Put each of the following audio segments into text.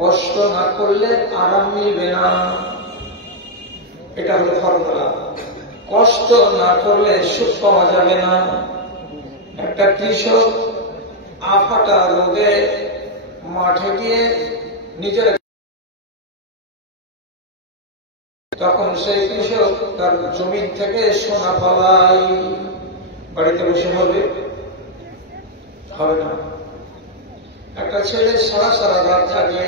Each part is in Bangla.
কষ্ট না করলে আরাম মিলবে না, এটা হলো ফর্মুলা। কষ্ট না করলে সুখ পাওয়া যাবে না। একটা কৃষক আফাটা রোদে মাঠে গিয়ে নিজের, তখন সেই কৃষক তার জমিন থেকে সোনা ফলাই বাড়িতে বসে হবে না। একটা ছেলে সারা সারা রাত থাকে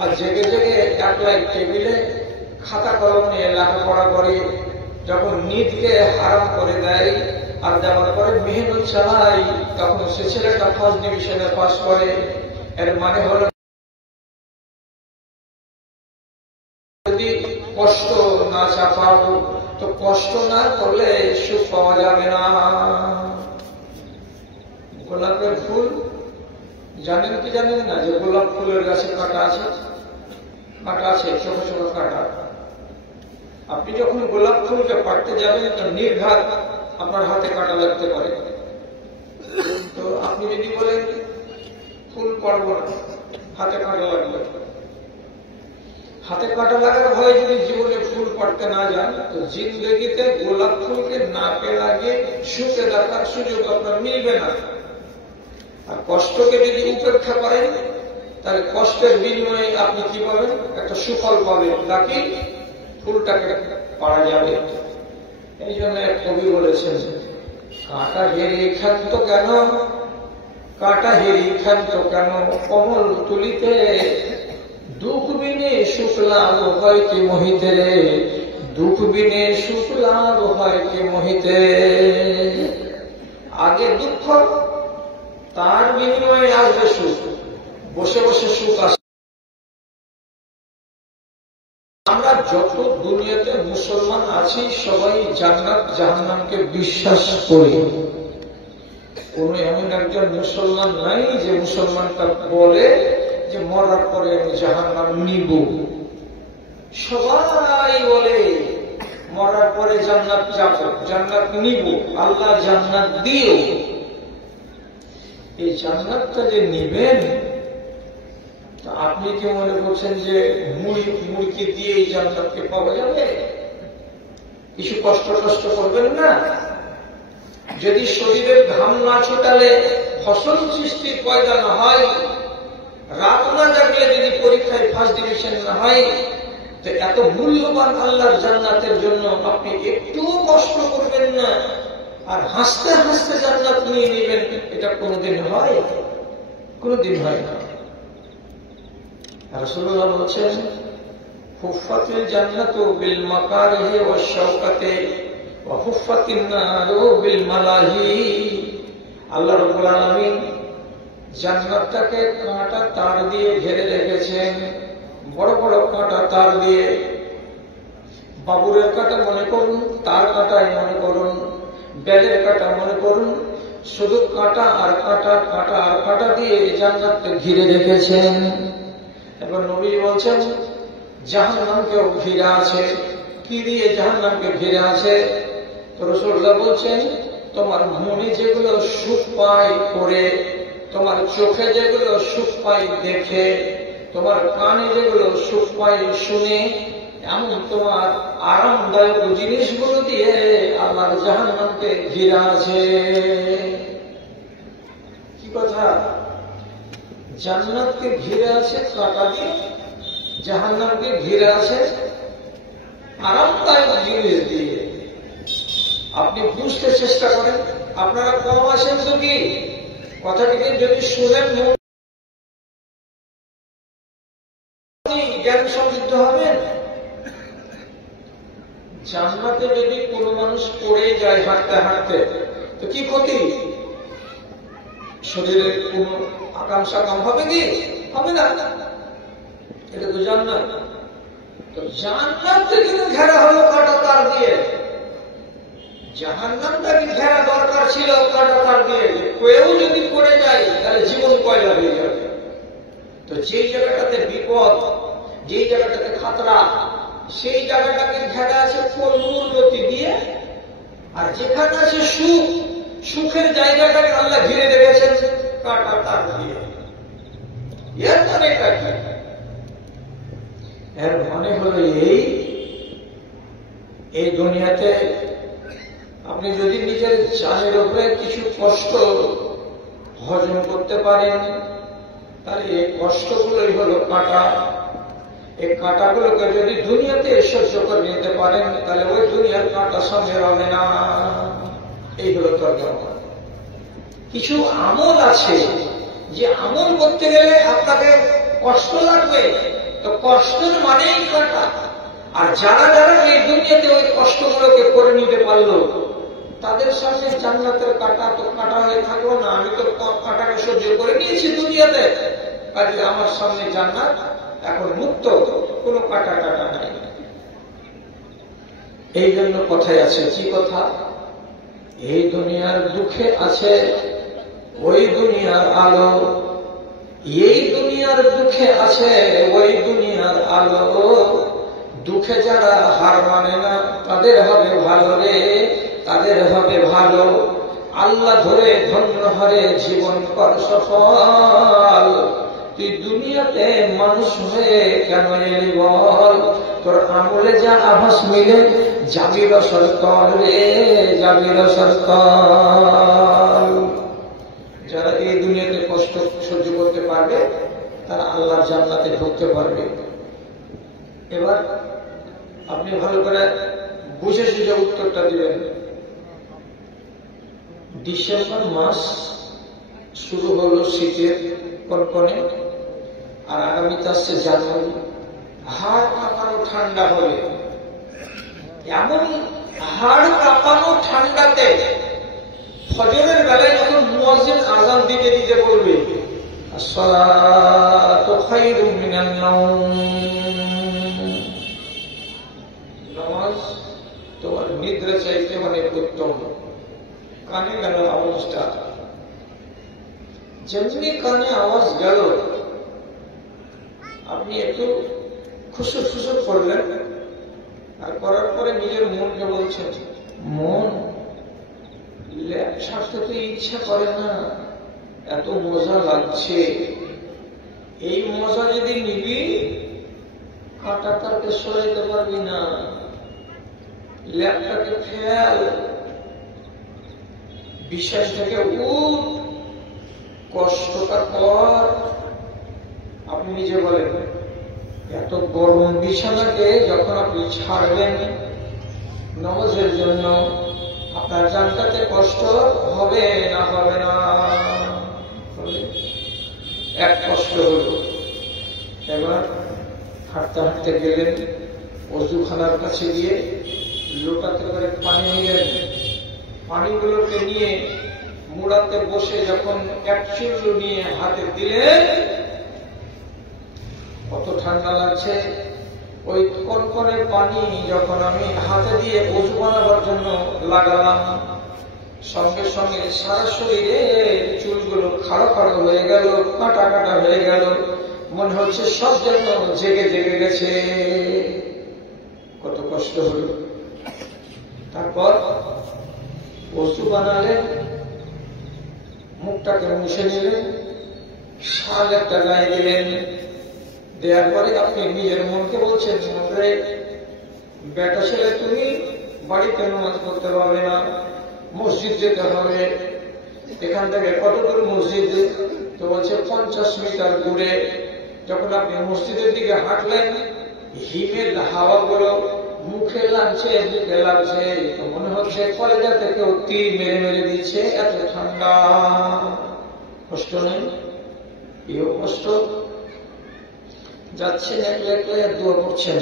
আর জেগে জেগে একলাই টেবিলে খাতা কলম নিয়ে লেখাপড়া করে, যখন নিদকে হারাম করে দেয় আর দেওয়ার পরে মেহনত চালায়, তখন সে ছেলেটা ফার্স্ট ডিভিশনে পাস করে। এর মানে হল যদি কষ্ট না চাপাও তো কষ্ট না করলে সুখ পাওয়া যাবে না। গোলাপের ফুল জানেন কি জানেন না যে গোলাপ ফুলের গাছে কাঁটা আছে? কাঁটা আছে, ছোট ছোট কাঁটা। আপনি যখন গোলাপ ফুলকে পাড়তে যাবেন তো নির্ঘাত আপনার হাতে কাঁটা লাগতে পারে। তো আপনি যদি বলেন ফুল পাড়ব না, হাতে কাঁটা লাগবে, হাতে কাঁটা লাগার ভয়ে যদি জীবনে ফুল পাড়তে না যান তো জিন্দগিতে গোলাপ ফুলকে না পেড়া গিয়ে সুখে দেখার সুযোগ আপনার মিলবে না। আর কষ্টকে যদি উপেক্ষা করেন তাহলে কষ্টের বিনিময়ে আপনি কি পাবেন? একটা সুফল পাবেন, নাকি ফুলটাকে পাড়া যাবে। এই জন্য এক কবি বলেছেন, কাঁটা হেরি ক্ষান্ত কেন, কাঁটা হেরি ক্ষান্ত কেন, কমল তুলিতে দুঃখ বিনে সুখ লাভ হয় কি মোহিতে, দুঃখ বিনে সুখ লাভ হয় কি মোহিতে। আগে দুঃখ, তার বিনিময়ে আসবে সুখ। বসে বসে সুখ আসে। আমরা যত দুনিয়াতে মুসলমান আছি সবাই জান্নাত জাহান্নামকে বিশ্বাস করি। কোন এমন একজন মুসলমান নাই যে মুসলমানটা বলে যে মরার পরে আমি জাহান্নাম নিব। সবাই বলে মরার পরে জান্নাত যাব, জান্নাত নিব, আল্লাহ জান্নাত দিও। এই জান্নাতটা যে নিবেন, আপনি কি মনে করছেন যে মুরগি দিয়ে এই জান্নাতকে পাওয়া যাবে? কিছু কষ্ট করবেন না। যদি শরীরের ঘাম না ছোটালে ফসল সৃষ্টি পয়দা না হয়, রাত না জাগলে যদি পরীক্ষায় ফার্স্ট ডিভিশন না হয়, তো এত মূল্যবান আল্লাহর জান্নাতের জন্য আপনি একটু কষ্ট করবেন না আর হাসতে হাসতে জান্নাত নিয়ে নেবেন, এটা কোনদিন হয়? কোনদিন হয় না। রাসূলুল্লাহ বলছেন, হুফফাতিল জান্নাতু বিল মাকারিহি ওয়াশ শাওকাতি ওয়া হুফফাতিন নারু বিল মালাহি। আল্লাহ রাব্বুল আলামিন জান্নাতটাকে কাঁটা তার দিয়ে ঘিরে রেখেছেন, বড় বড় কাঁটা তার দিয়ে। বাবুরের কাঁটা মনে করুন, তার কাঁটাই মনে করুন, বেলের কাঁটা মনে করুন, শুধু কাঁটা আর কাঁটা, কাঁটা আর কাঁটা দিয়ে জান্নাতকে ঘিরে রেখেছেন। এবার নবী বলছেন জাহান্নামকেও ঘিরে আছে। কি দিয়ে জাহান্নামকে ঘিরে আছে? তো রাসূলুল্লাহ বলছেন, তোমার মনে যেগুলো সুখ পায় করে, তোমার চোখে যেগুলো সুখ পায় দেখে, তোমার কানে যেগুলো সুখ পায় শুনে, এমন তোমার আরামদায়ক জিনিসগুলো দিয়ে আল্লাহর জাহান্নামকে ঘিরে আছে। কি কথা? জান্নাতকে ঘিরে আছে কাঁটা দিয়ে, জাহান্নামকে ঘিরে আছে আরামদায়ক জিনিস দিয়ে। আপনি বুঝতে চেষ্টা করেন। আপনারা কম আসেন তো কি কথাটিকে যদি শুনেন জ্ঞান সমৃদ্ধ হবেন। জান্নাতে যদি কোনো মানুষ পড়ে যায় হাঁটতে হাঁটতে তো কি ক্ষতি? শরীরের কোন আকাঙ্ক্ষা কম হবে কি? হবে না। এটা তো জান্নাত। তো জান্নাতকে কিন্তু ঘেরা হলো কাঁটা তার দিয়ে, জাহান্নামটাকে ঘেরা দরকার ছিল কাঁটা তার দিয়ে। কেউ যদি পড়ে যায় তাহলে জীবন কয়লা হয়ে যাবে। তো যেই জায়গাটাতে বিপদ, যেই জায়গাটাতে খাতরা, সেই জায়গাটাকে ঘেরা আছে ফলমূলতি দিয়ে। আর যেখানে আছে সুখ, সুখের জায়গাটাকে আল্লাহ ঘিরে রেখেছেন কাঁটা তার দিয়ে। এর মানে কি? এর মানে হলো এই দুনিয়াতে আপনি যদি নিজের জানের উপরে কিছু কষ্ট হজম করতে পারেন, তাহলে এই কষ্টগুলোই হলো কাঁটা। এই কাঁটাগুলোকে যদি দুনিয়াতে সহ্য করে নিতে পারেন, তাহলে ওই দুনিয়ার কাঁটা সঙ্গে হবে না। এই হলো তর্জমা। কিছু আমল আছে যে আমল করতে গেলে আপনাকে কষ্ট লাগবে, তো কষ্টের মানেই কাঁটা। আর যারা যারা এই দুনিয়াতে ওই কষ্টগুলোকে করে নিতে পারলো, তাদের সাথে জান্নাতের কাঁটা তো কাঁটা হয়ে থাকলো না। আমি তো কাঁটাকে সহ্য করে নিয়েছি দুনিয়াতে, কাজে আমার সামনে জান্নাত এখন মুক্ত, কোনো কাঁটা কাটা নাই। এই জন্য কথায় আছে, কি কথা? এই দুনিয়ার দুঃখে আছে ওই দুনিয়ার আলো, এই দুনিয়ার দুঃখে আছে ওই দুনিয়ার আলো। দুঃখে যারা হার মানে না, তাদের হবে ভালো রে, তাদের হবে ভালো। আল্লাহ ধরে ধন্য হরে জীবন কর সফল। তুই দুনিয়াতে মানুষ হয়ে কেন এলি বল? তোর আমলে যা আভাস মিলে যাবি রসর তল রে, যাবি রসর তল। যারা এই দুনিয়াতে কষ্ট সহ্য করতে পারবে, তারা আল্লাহর জান্নাতে ঢুকতে পারবে। এবার আপনি ভালো করে বুঝে সুঝে উত্তরটা দিবেন। ডিসেম্বর মাস শুরু হলো শীতের কনকনে, আর আগামীতে আসছে জানুয়ারি। হাড় কাঁপানো ঠান্ডা হবে। এমন হাড় কাঁপানো ঠান্ডাতে ফজরের বেলায় যখন মুয়াজ্জিন আযান দিতে দিতে বলবে, আসসালাতু খায়রুম মিনান নাওম, নামাজ তোমার নিদ্রা চাইতে অনেক উত্তম। কানে গেল আওয়াজটা, যেমনি কানে আওয়াজ গেল, আপনি একটু খুশুর খুশুর করলেন, আর করার পরে নিজের মনকে বলছেন, মন ল্যাপ ছাড়তে তো ইচ্ছা করে না, এত মজা লাগছে। এই মজা যদি নিবি, কাঁটা তাকে সরাইতে পারবি না। ল্যাপটাকে ফেল, বিশ্বাস থেকে উঠ, কষ্টটা কর। আপনি নিজে বলেন, এত গরম বিছানাকে যখন আপনি ছাড়বেন নামাজের জন্য, আপনার জানটাতে কষ্ট হবে না? হবে না? এক কষ্ট হল। এবার হাঁটতে হাঁটতে গেলেন, অজুখানার কাছে গিয়ে লোটাতে করে পানি নিলেন। পানিগুলোকে নিয়ে মুড়াতে বসে যখন এক চুল্লু নিয়ে হাতে দিলেন, কত ঠান্ডা লাগছে। ওই কনকনে পানি যখন আমি হাতে দিয়ে অজু বানাবার জন্য লাগালাম, সঙ্গে সঙ্গে সারা শরীরে চুলগুলো খাড়ো খাড়ো হয়ে গেল, কাটা কাটা হয়ে গেল। মনে হচ্ছে সব যেন জেগে জেগে গেছে। কত কষ্ট হল। তারপর অজু বানালেন, মুখটাকে মুছে নিলেন, শাল একটা গায়ে দিলেন। দেওয়ার পরে আপনি নিজের মনকে বলছেন, বেটা ছেলে তুমি বাড়িতে নামাজ পড়তে পারবে না, মসজিদ যেতে হবে। এখান থেকে কত দূর মসজিদ? তো বলছে 50 মিটার দূরে। যখন আপনি মসজিদের দিকে হাঁটলেন, হিমের হাওয়াগুলো মুখে লাগছে, বুকে লাগছে, তো মনে হচ্ছে কলেজা থেকে তীর মেরে মেরে দিচ্ছে, এত ঠান্ডা। কষ্ট নেই? এও কষ্ট। যাচ্ছেন একলা একলা দোয়া করছেন,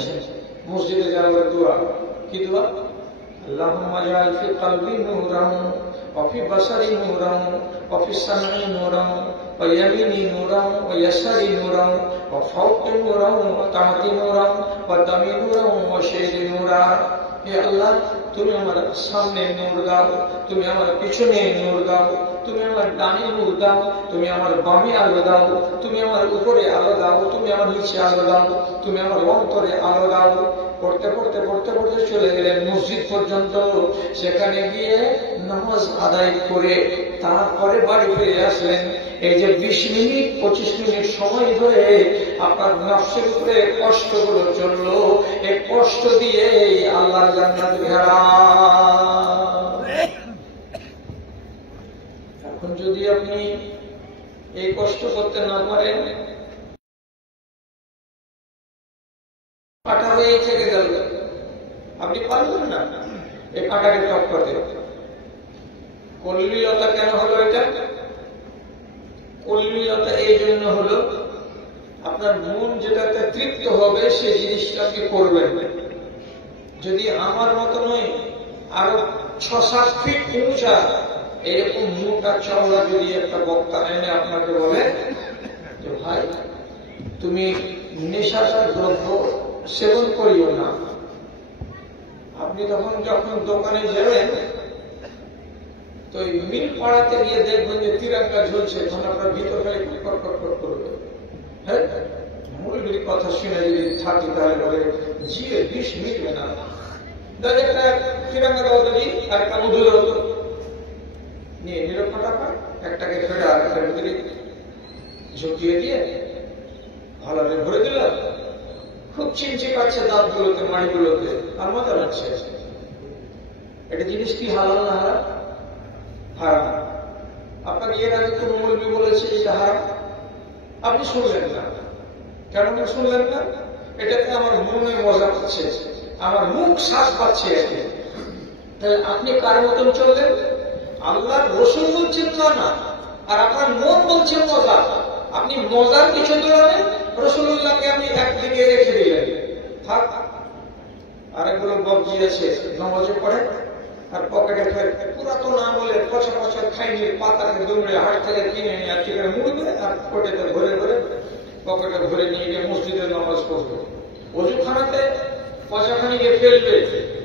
মসজিদে যাওয়ার দোয়া। কি দোয়া? আল্লাহুম্মা জাআল ফি কলবি নূরান ওয়া ফি বাসারি নূরান ওয়া ফি সামঈ নূরান ওয়া ইয়ামিনি নূরান ওয়া ইয়াসারি নূরান ওয়া ফাওকি নূরান ওয়া তাহতি নূরান ওয়া দামি নূরান ওয়া শাইরি নূরান। হে আল্লাহ, তুমি আমার সামনে নূর দাও, তুমি আমার পিছনে নূর দাও, তুমি আমার ডানে নূর দাও, তুমি আমার বামে আলো দাও, তুমি আমার উপরে আলো দাও, তুমি আমার নিচে আলো দাও, তুমি আমার অন্তরে আলো দাও। পড়তে পড়তে পড়তে পড়তে চলে গেলেন মসজিদ পর্যন্ত। সেখানে গিয়ে নামাজ আদায় করে তারপরে বাড়ি ফিরে আসলেন। এই যে 20 মিনিট 25 মিনিট সময় ধরে আপনার নফসের উপরে কষ্টগুলো চললো, এই কষ্ট দিয়ে আল্লাহর জান্নাত ঘেরা। এখন যদি আপনি এই কষ্ট করতে না পারেন, কাঁটা হয়ে থেকে গেল, আপনি পারবেন না এই কাঁটাকে টপ করতে। কলমিলতা কেন হলো এটা? কলমিলতা এই জন্য হলো, আপনার মন যেটাতে তৃপ্ত হবে সেই জিনিসটা আপনি করবেন। যদি আমার মতো নয়, আরো 6-7 ফিট উঁচা এরকম মোটা চওড়া যদি একটা বক্তা এনে আপনাকে বলে যে ভাই তুমি নেশাদার দ্রব্য সেবন করিও না, আপনি তখন যখন দোকানে যাবেন তো মিল পাড়াতে গিয়ে দেখবেন যে তিরঙ্গা ঝুলছে, তখন আপনার ভিতর খালি কটকট করবে। হ্যাঁ, মৌলবীর কথা শুনে যদি থাকি তাহলে বলে জিয়ে 20 মিটবে না, একটা তিরঙ্গা দাও যদি আর একটা মধুর হতো নিয়ে নিরক্ষটা পায়, একটাকে ফেলে আর একটা ভিতরে ঝুঁকিয়ে দিয়ে ভালোভাবে ভরে দিল, খুব চিনচি কাটছে দাঁতগুলোতে, মাড়িগুলোতে, আর মজা লাগছে। এটা জিনিস কি হালাল না হারাম? হারাম। আপনাকে এর আগে কোন মৌলবী বলেছে এটা হারাম? আপনি শুনলেন না। কেন শুনলেন না? এটাতে আমার মনে মজা পাচ্ছে, আমার মুখ শ্বাস পাচ্ছে। তাহলে আপনি কার মতন চললেন? আল্লাহর রাসূল বলছেন না, আর আপনার মন বলছে মজা। আপনি মজার কিছু দৌড়াবেন, রাসূলুল্লাহকে আপনি একদিকে রেখে দিলেন। থাক, আরেকগুলো বকজি আছে নামাজে পড়ে আর পকেটে পুরাতন আমলের পচা পচা খাইনির পাতাকে দৌড়ে হাট থেকে কিনে নিয়ে আর চিকেন মুড়বে আর পকেটে ভরে ভরে পকেটে ভরে নিয়ে গিয়ে মসজিদে নামাজ পড়বে। অজুখানাতে পচাখানিকে ফেলবে,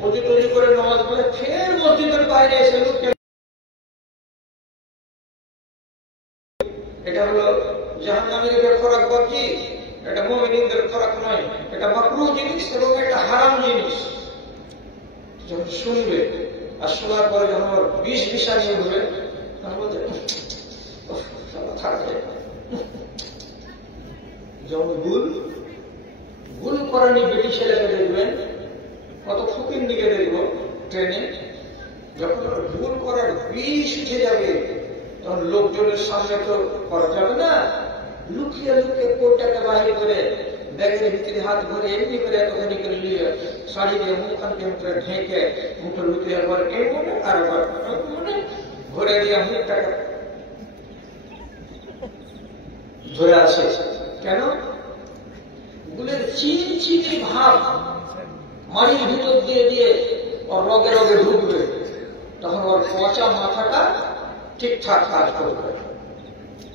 অজু টজু করে নামাজ পড়ে ফের মসজিদের বাইরে এসে লোককে। এটা হলো জাহান্নামীদের খোরাক বাকি, এটা মুমিনদের খোরাক নয়। এটা মাকরুহ জিনিস এবং এটা হারাম জিনিস। যখন শুনবে আর শোনার পরে যখন আমার বিষ বিষানি উঠবে তখন বলতে থাকবে। যখন ভুল করেনি বেটি ছেলেকে দেখবেন, কত ফুকির দিকে দেখবো ট্রেনে, যখন ভুল করার বিষ উঠে যাবে তখন লোকজনের সামনে তো করা যাবে না, লুকিয়ে লুকিয়ে কোটটাকে বাহির করে ব্যাগের ভিতরে হাত ভরে এমনি করে এতখানি করে নিয়ে শাড়ি দিয়ে মুখখানকে মুখে ঢেকে মুখে লুকিয়ে একবার এই মনে আর মনে ভরে দিয়ে মুখটাকে ধরে আসে। কেন? গুলের চিনচিনি ভাব মাড়ির ভিতর দিয়ে দিয়ে ওর রগে রগে ঢুকবে, তখন ওর পচা মাথাটা ঠিকঠাক কাজ করবে।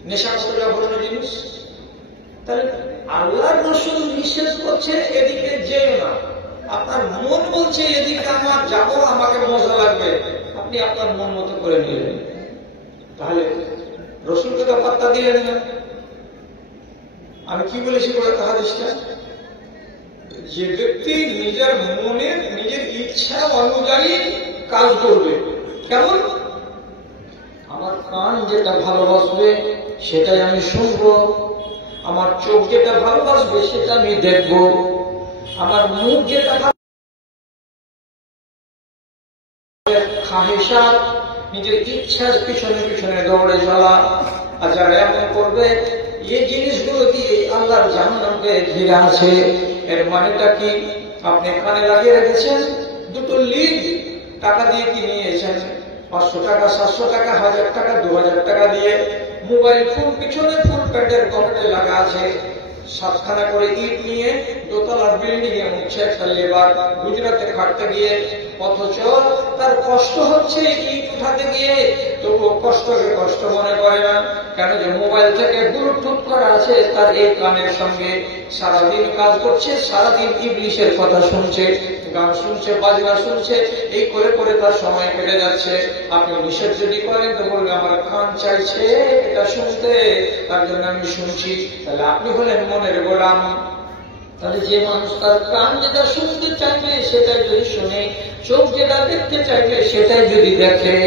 নেশা কতটা বড় জিনিস। তাহলে আল্লাহর রাসূল নিষেধ করছে এদিকে যেও না, আপনার মন বলছে এদিকে আমার যাবো, আমাকে মজা লাগবে, আপনি আপনার মন মতো করে নিলেন। তাহলে রাসূলকে তো পাত্তা দিলেন না। আমি কি বলেছি বলে হাদিসটা? যে ব্যক্তি নিজের মনের নিজের ইচ্ছা অনুযায়ী কাজ করবে, কেমন? আমার কান যেটা ভালোবাসবে সেটাই আমি শুনবো, আমার চোখ যেটা ভালোবাসবে সেটা আমি দেখব, আমার মুখ যেটা খাহেশাত নিজের ইচ্ছার পিছনে পিছনে দৌড়ে চলা। আর যারা এমন করবে এই জিনিসগুলো দিয়ে আল্লাহর জাহান্নামকে ঘিরে আছে। এর মানেটা কি? আপনি কানে লাগিয়ে রেখেছেন দুটো লিড, টাকা দিয়ে কি নিয়েছেন? 500 টাকা, 700 টাকা, 1000 টাকা, 2000 টাকা দিয়ে মোবাইল ফোন পিছনে ফুল প্যান্টের পকেটে লাগা আছে। 7খানা করে ইট নিয়ে দোতলার বিল্ডিং এ উঠছে একটা লেবার গুজরাটে খাটতে গিয়ে, অথচ তার কষ্ট হচ্ছে ইট উঠাতে গিয়ে, তবু কষ্টকে কষ্ট মনে করে না। কেন? যে মোবাইল থেকে ব্লুটুথ করা আছে তার এই কানের সঙ্গে, সারাদিন কাজ করছে, সারাদিন ইবলিশের কথা শুনছে, গান শুনছে, বাজনা শুনছে, এই করে করে তার সময় কেটে যাচ্ছে। আপনি নিষেধ যদি করেন তো বলবে আমার কান চাইছে এটা শুনতে, তার জন্য আমি শুনছি। তাহলে আপনি হলেন মনের গোলাম। তাহলে যে মানুষ তার কান যেটা শুনতে চাইবে সেটাই যদি শুনে, চোখ যেটা দেখতে চাইবে সেটাই যদি দেখে,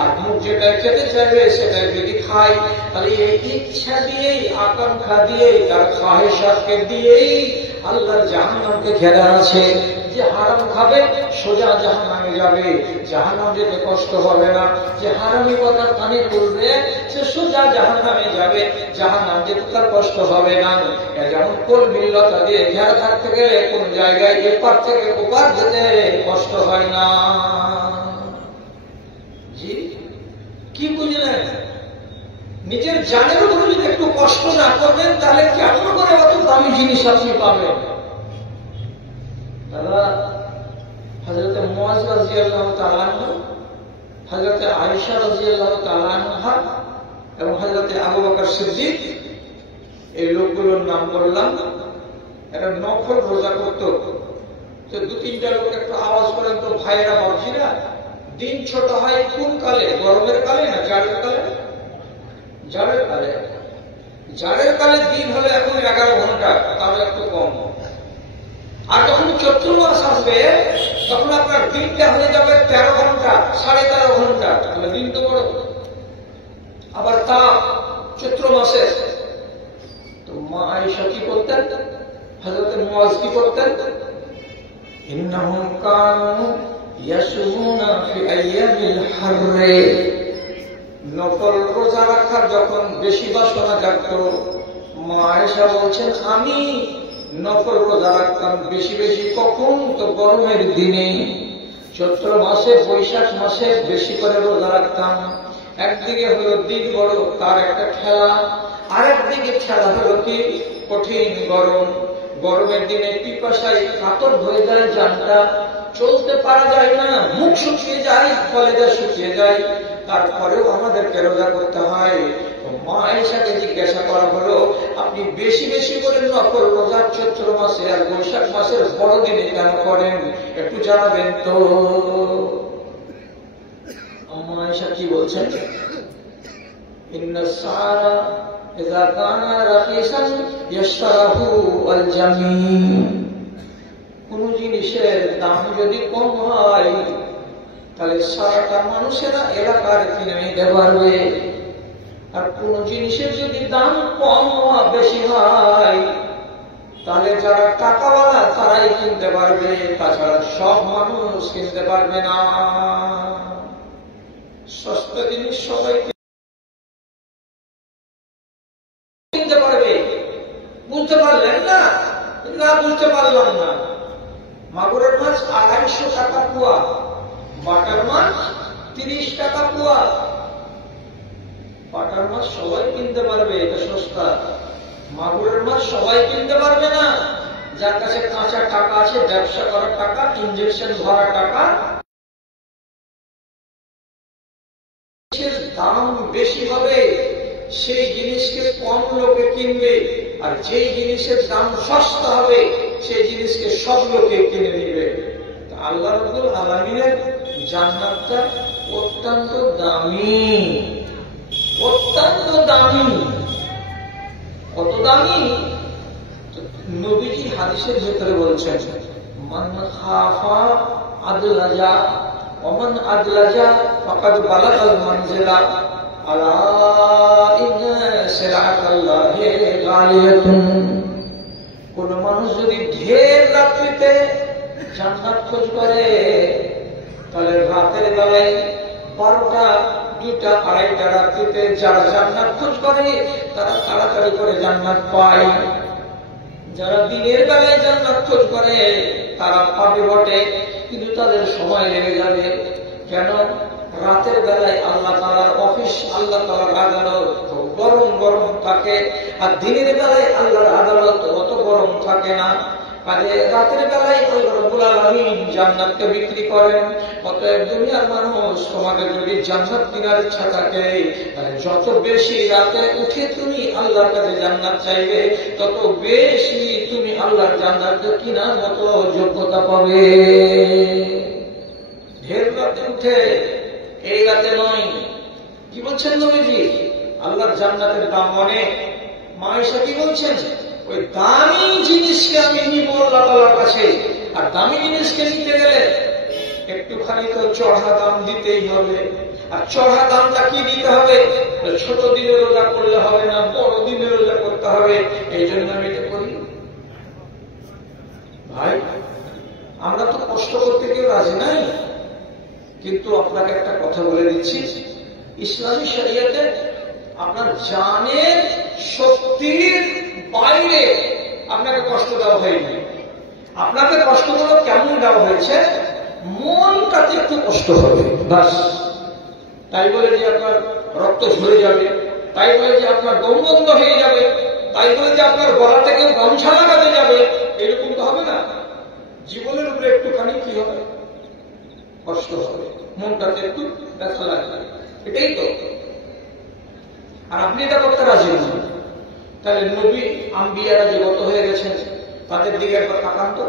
আর মুখ যেটা খেতে চাইবে সেটাই যদি খায়, তাহলে এই ইচ্ছা দিয়েই, আকাঙ্ক্ষা দিয়েই, তার খাহেশাতকে দিয়েই আল্লাহর জাহান্নামকে ঘেরা আছে। যে হারাম খাবে সোজা জাহান্নামে যাবে, জাহান্নাম যেতে কষ্ট হবে না। যে হারামি কথা কানে করবে সে সোজা জাহান্নামে যাবে, জাহান্নাম যেতে তার কষ্ট হবে না। যেমন কোল মিল্লতা দিয়ে ঘেরা থাকতে গেলে কোন জায়গায় এপার থেকে ওপার যেতে কষ্ট হয় না। জি, কি বুঝলেন? নিজের জানের উপর যদি একটু কষ্ট না করবেন তাহলে কেমন করে অত দামি জিনিস আপনি পাবেন? দাদা, হযরতে মুআয রাদিয়াল্লাহু তাআলা আনহু, হযরতে আয়েশা রাদিয়াল্লাহু তাআলা আনহা এবং হযরতে আবু বকর সিদ্দিক, এই লোকগুলোর নাম বললাম। একটা নফল রোজা করত। তো দু তিনটা লোক একটু আওয়াজ করেন তো, ভাইয়েরা বাবজিরা, দিন ছোট হয় কোন কালে? গরমের কালে না জাড়ের কালে? জাড়ের কালে। জাড়ের কালে দিন হলে এখন 11 ঘন্টা, তাও একটু কম। আর যখন চৈত্র মাস আসবে তখন আপনার দিনটা হয়ে যাবে 13 ঘন্টা, 13.5 ঘন্টা। তাহলে দিন তো বড়। আবার তা চৈত্র মাসে তো মা আয়েশা কি করতেন, হযরত মুআয কি করতেন? ইন্নাহুম কানু ইয়াসুমুনা ফি আইয়ামিল হাররে। নফল রোজা রাখার যখন বেশি বাসনা জাগত, মা আয়েশা বলছেন আমি নফল রোজা রাখতাম বেশি বেশি। কখন? তো গরমের দিনে, চৈত্র মাসে, বৈশাখ মাসে বেশি করে রোজা রাখতাম। একদিকে হলো দিন বড়, তার একটা খেলা, আরেকদিকে খেলা হলো কি কঠিন গরম। গরমের দিনে পিপাসায় কাতর হয়ে যায় জানটা, চলতে পারা যায় না, মুখ শুকিয়ে যায়, কলেজা শুকিয়ে যায়, তারপরেও আমাদেরকে রোজা করতে হয়। মা আয়েশাকে জিজ্ঞাসা করা হলো আপনি বেশি বেশি করে নফল রোজা চৈত্র মাসে আর বৈশাখ মাসের বড়দিনে কেন করেন, একটু জানাবেন তো? মা আয়েশা কি বলছেন? ইন্নাস সাআরা ইযা কানা রাখিসান ইয়াশরাহু আল জামি। কোন জিনিসের দাম যদি কম হয় তাহলে সারাটা মানুষেরা এলাকার কিনে নিতে পারবে। আর কোন জিনিসের যদি দাম কম বেশি হয় তাহলে যারা টাকাওয়ালা তারাই কিনতে পারবে, তাছাড়া সব মানুষ কিনতে পারবে না। সস্তা জিনিস সবাই কিনতে পারবে। বুঝতে পারলেন না? না, বুঝতে পারলাম না। মাগুরের মাছ 250 টাকা পোয়া, বাটার মাছ 30 টাকা পোয়া। বাটার মাছ সবাই কিনতে পারবে, এটা সস্তা। মাগুরের মাছ সবাই কিনতে পারবে না। যার কাছে কাঁচা টাকা আছে, ব্যবসা করার টাকা, ইনজেকশন ভরা টাকা, দাম বেশি হবে সেই জিনিসকে কম লোকে কিনবে, আর যেই জিনিসের দাম সস্তা হবে সেই জিনিসকে সব লোকে কিনে নিবে। আল্লাহ রাব্বুল আলামিনের জান্নাতটা অত্যন্ত দামি, অত্যন্ত দামি। কত দামি? নবীজি হাদিসের ভেতরে বলছেন মান খাফা আদলাজা ওয়া মান আদলাজা ফাকাদ বালাগাল মানজিলা আলা ইন্না সিরাতাল্লাহি গালিয়াতুন। কোন মানুষ যদি ঢের রাত্রিতে জান্নাত খোঁজ করে তাহলে রাতের বেলায় 12টা, 2টা, 2:30টা রাত্রিতে যারা জান্নাত খোঁজ করে তারা তাড়াতাড়ি করে জান্নাত পায়। যারা দিনের বেলায় জান্নাত খোঁজ করে তারা পাবে বটে, কিন্তু তাদের সময় লেগে যাবে। কেন? রাতের বেলায় আল্লাহ তাআলার অফিস, আল্লাহ তাআলার আদালত গরম গরম থাকে, আর দিনের বেলায় আল্লাহর আদালত অত গরম থাকে না। কাজে রাতের বেলায় আল্লাহ রাব্বুল আলামিন জান্নাতকে বিক্রি করেন। অতএব দুনিয়ার মানুষ, তোমাদের যদি জান্নাত কেনার ইচ্ছা থাকে তাহলে যত বেশি রাতে উঠে তুমি আল্লাহর কাছে জান্নাত চাইবে তত বেশি তুমি আল্লাহর জান্নাতে কিনার মতো যোগ্যতা পাবে। ঢের রাতে উঠে, এই রাতে নয়। কি বলছেন নবীজি? আল্লাহর জান্নাতের দাম অনেক। মা আয়েশা কি বলছেন? ওই দামি জিনিসকে আমি নিব আল্লাহ তাআলার কাছে, আর দামি জিনিসকে নিতে গেলে একটুখানি তো চড়া দাম দিতেই হবে। আর চড়া দামটা কি দিতে হবে? ছোট দিনে রোজা করলে হবে না, বড় দিনে রোজা করতে হবে। এই জন্য আমি এটা করি। ভাই, আমরা তো কষ্ট করতে কেউ রাজি নাই, কিন্তু আপনাকে একটা কথা বলে দিচ্ছি, ইসলামী শরিয়তে আপনার জানের শক্তির বাইরে আপনাকে কষ্ট দেওয়া হয়নি। আপনাকে কষ্টগুলো কেমন দেওয়া হয়েছে? মনটাতে একটু কষ্ট হবে, বাস। তাই বলে যে আপনার রক্ত ঝরে যাবে, তাই বলে যে আপনার দম বন্ধ হয়ে যাবে, তাই বলে যে আপনার গলা থেকে গামছা লাগাতে যাবে, এরকম তো হবে না। জীবনের উপরে একটুখানি কি হবে? কষ্ট হবে, মনটাতে একটু ব্যথা লাগবে, এটাই তো। আর আপনি এটা করতে রাজি নন। তাহলে নবী আম্বিয়ারা যে গত হয়ে গেছেন, তাদের দিকে একবার তাকান তো।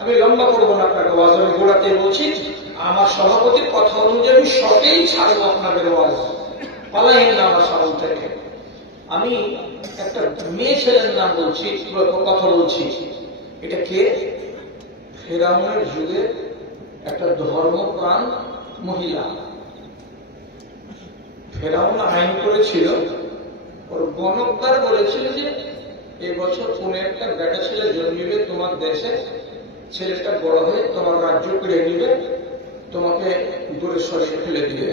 আমি লম্বা করবো না আপনাকে ওয়াজ, আমি গোড়াতে বলছি, আমার সভাপতির কথা অনুযায়ী আমি সবেই ছাড়বো আপনাদের ওয়াজ, পালাইন না আমার সামনে থেকে। আমি একটা মেয়ে ছেলের নাম বলছি, কথা বলছি। এটা কে? ফেরাউনের যুগে একটা ধর্মপ্রাণ মহিলা। ফেরাউন আইন করেছিল, ওর গণকদার বলেছিল যে এবছর কোন একটা বেটা ছেলে জন্মিবে তোমার দেশে, ছেলেটা বড় হয়ে তোমার রাজ্য কেড়ে নিবে, তোমাকে দূরে সরিয়ে ফেলে দিবে।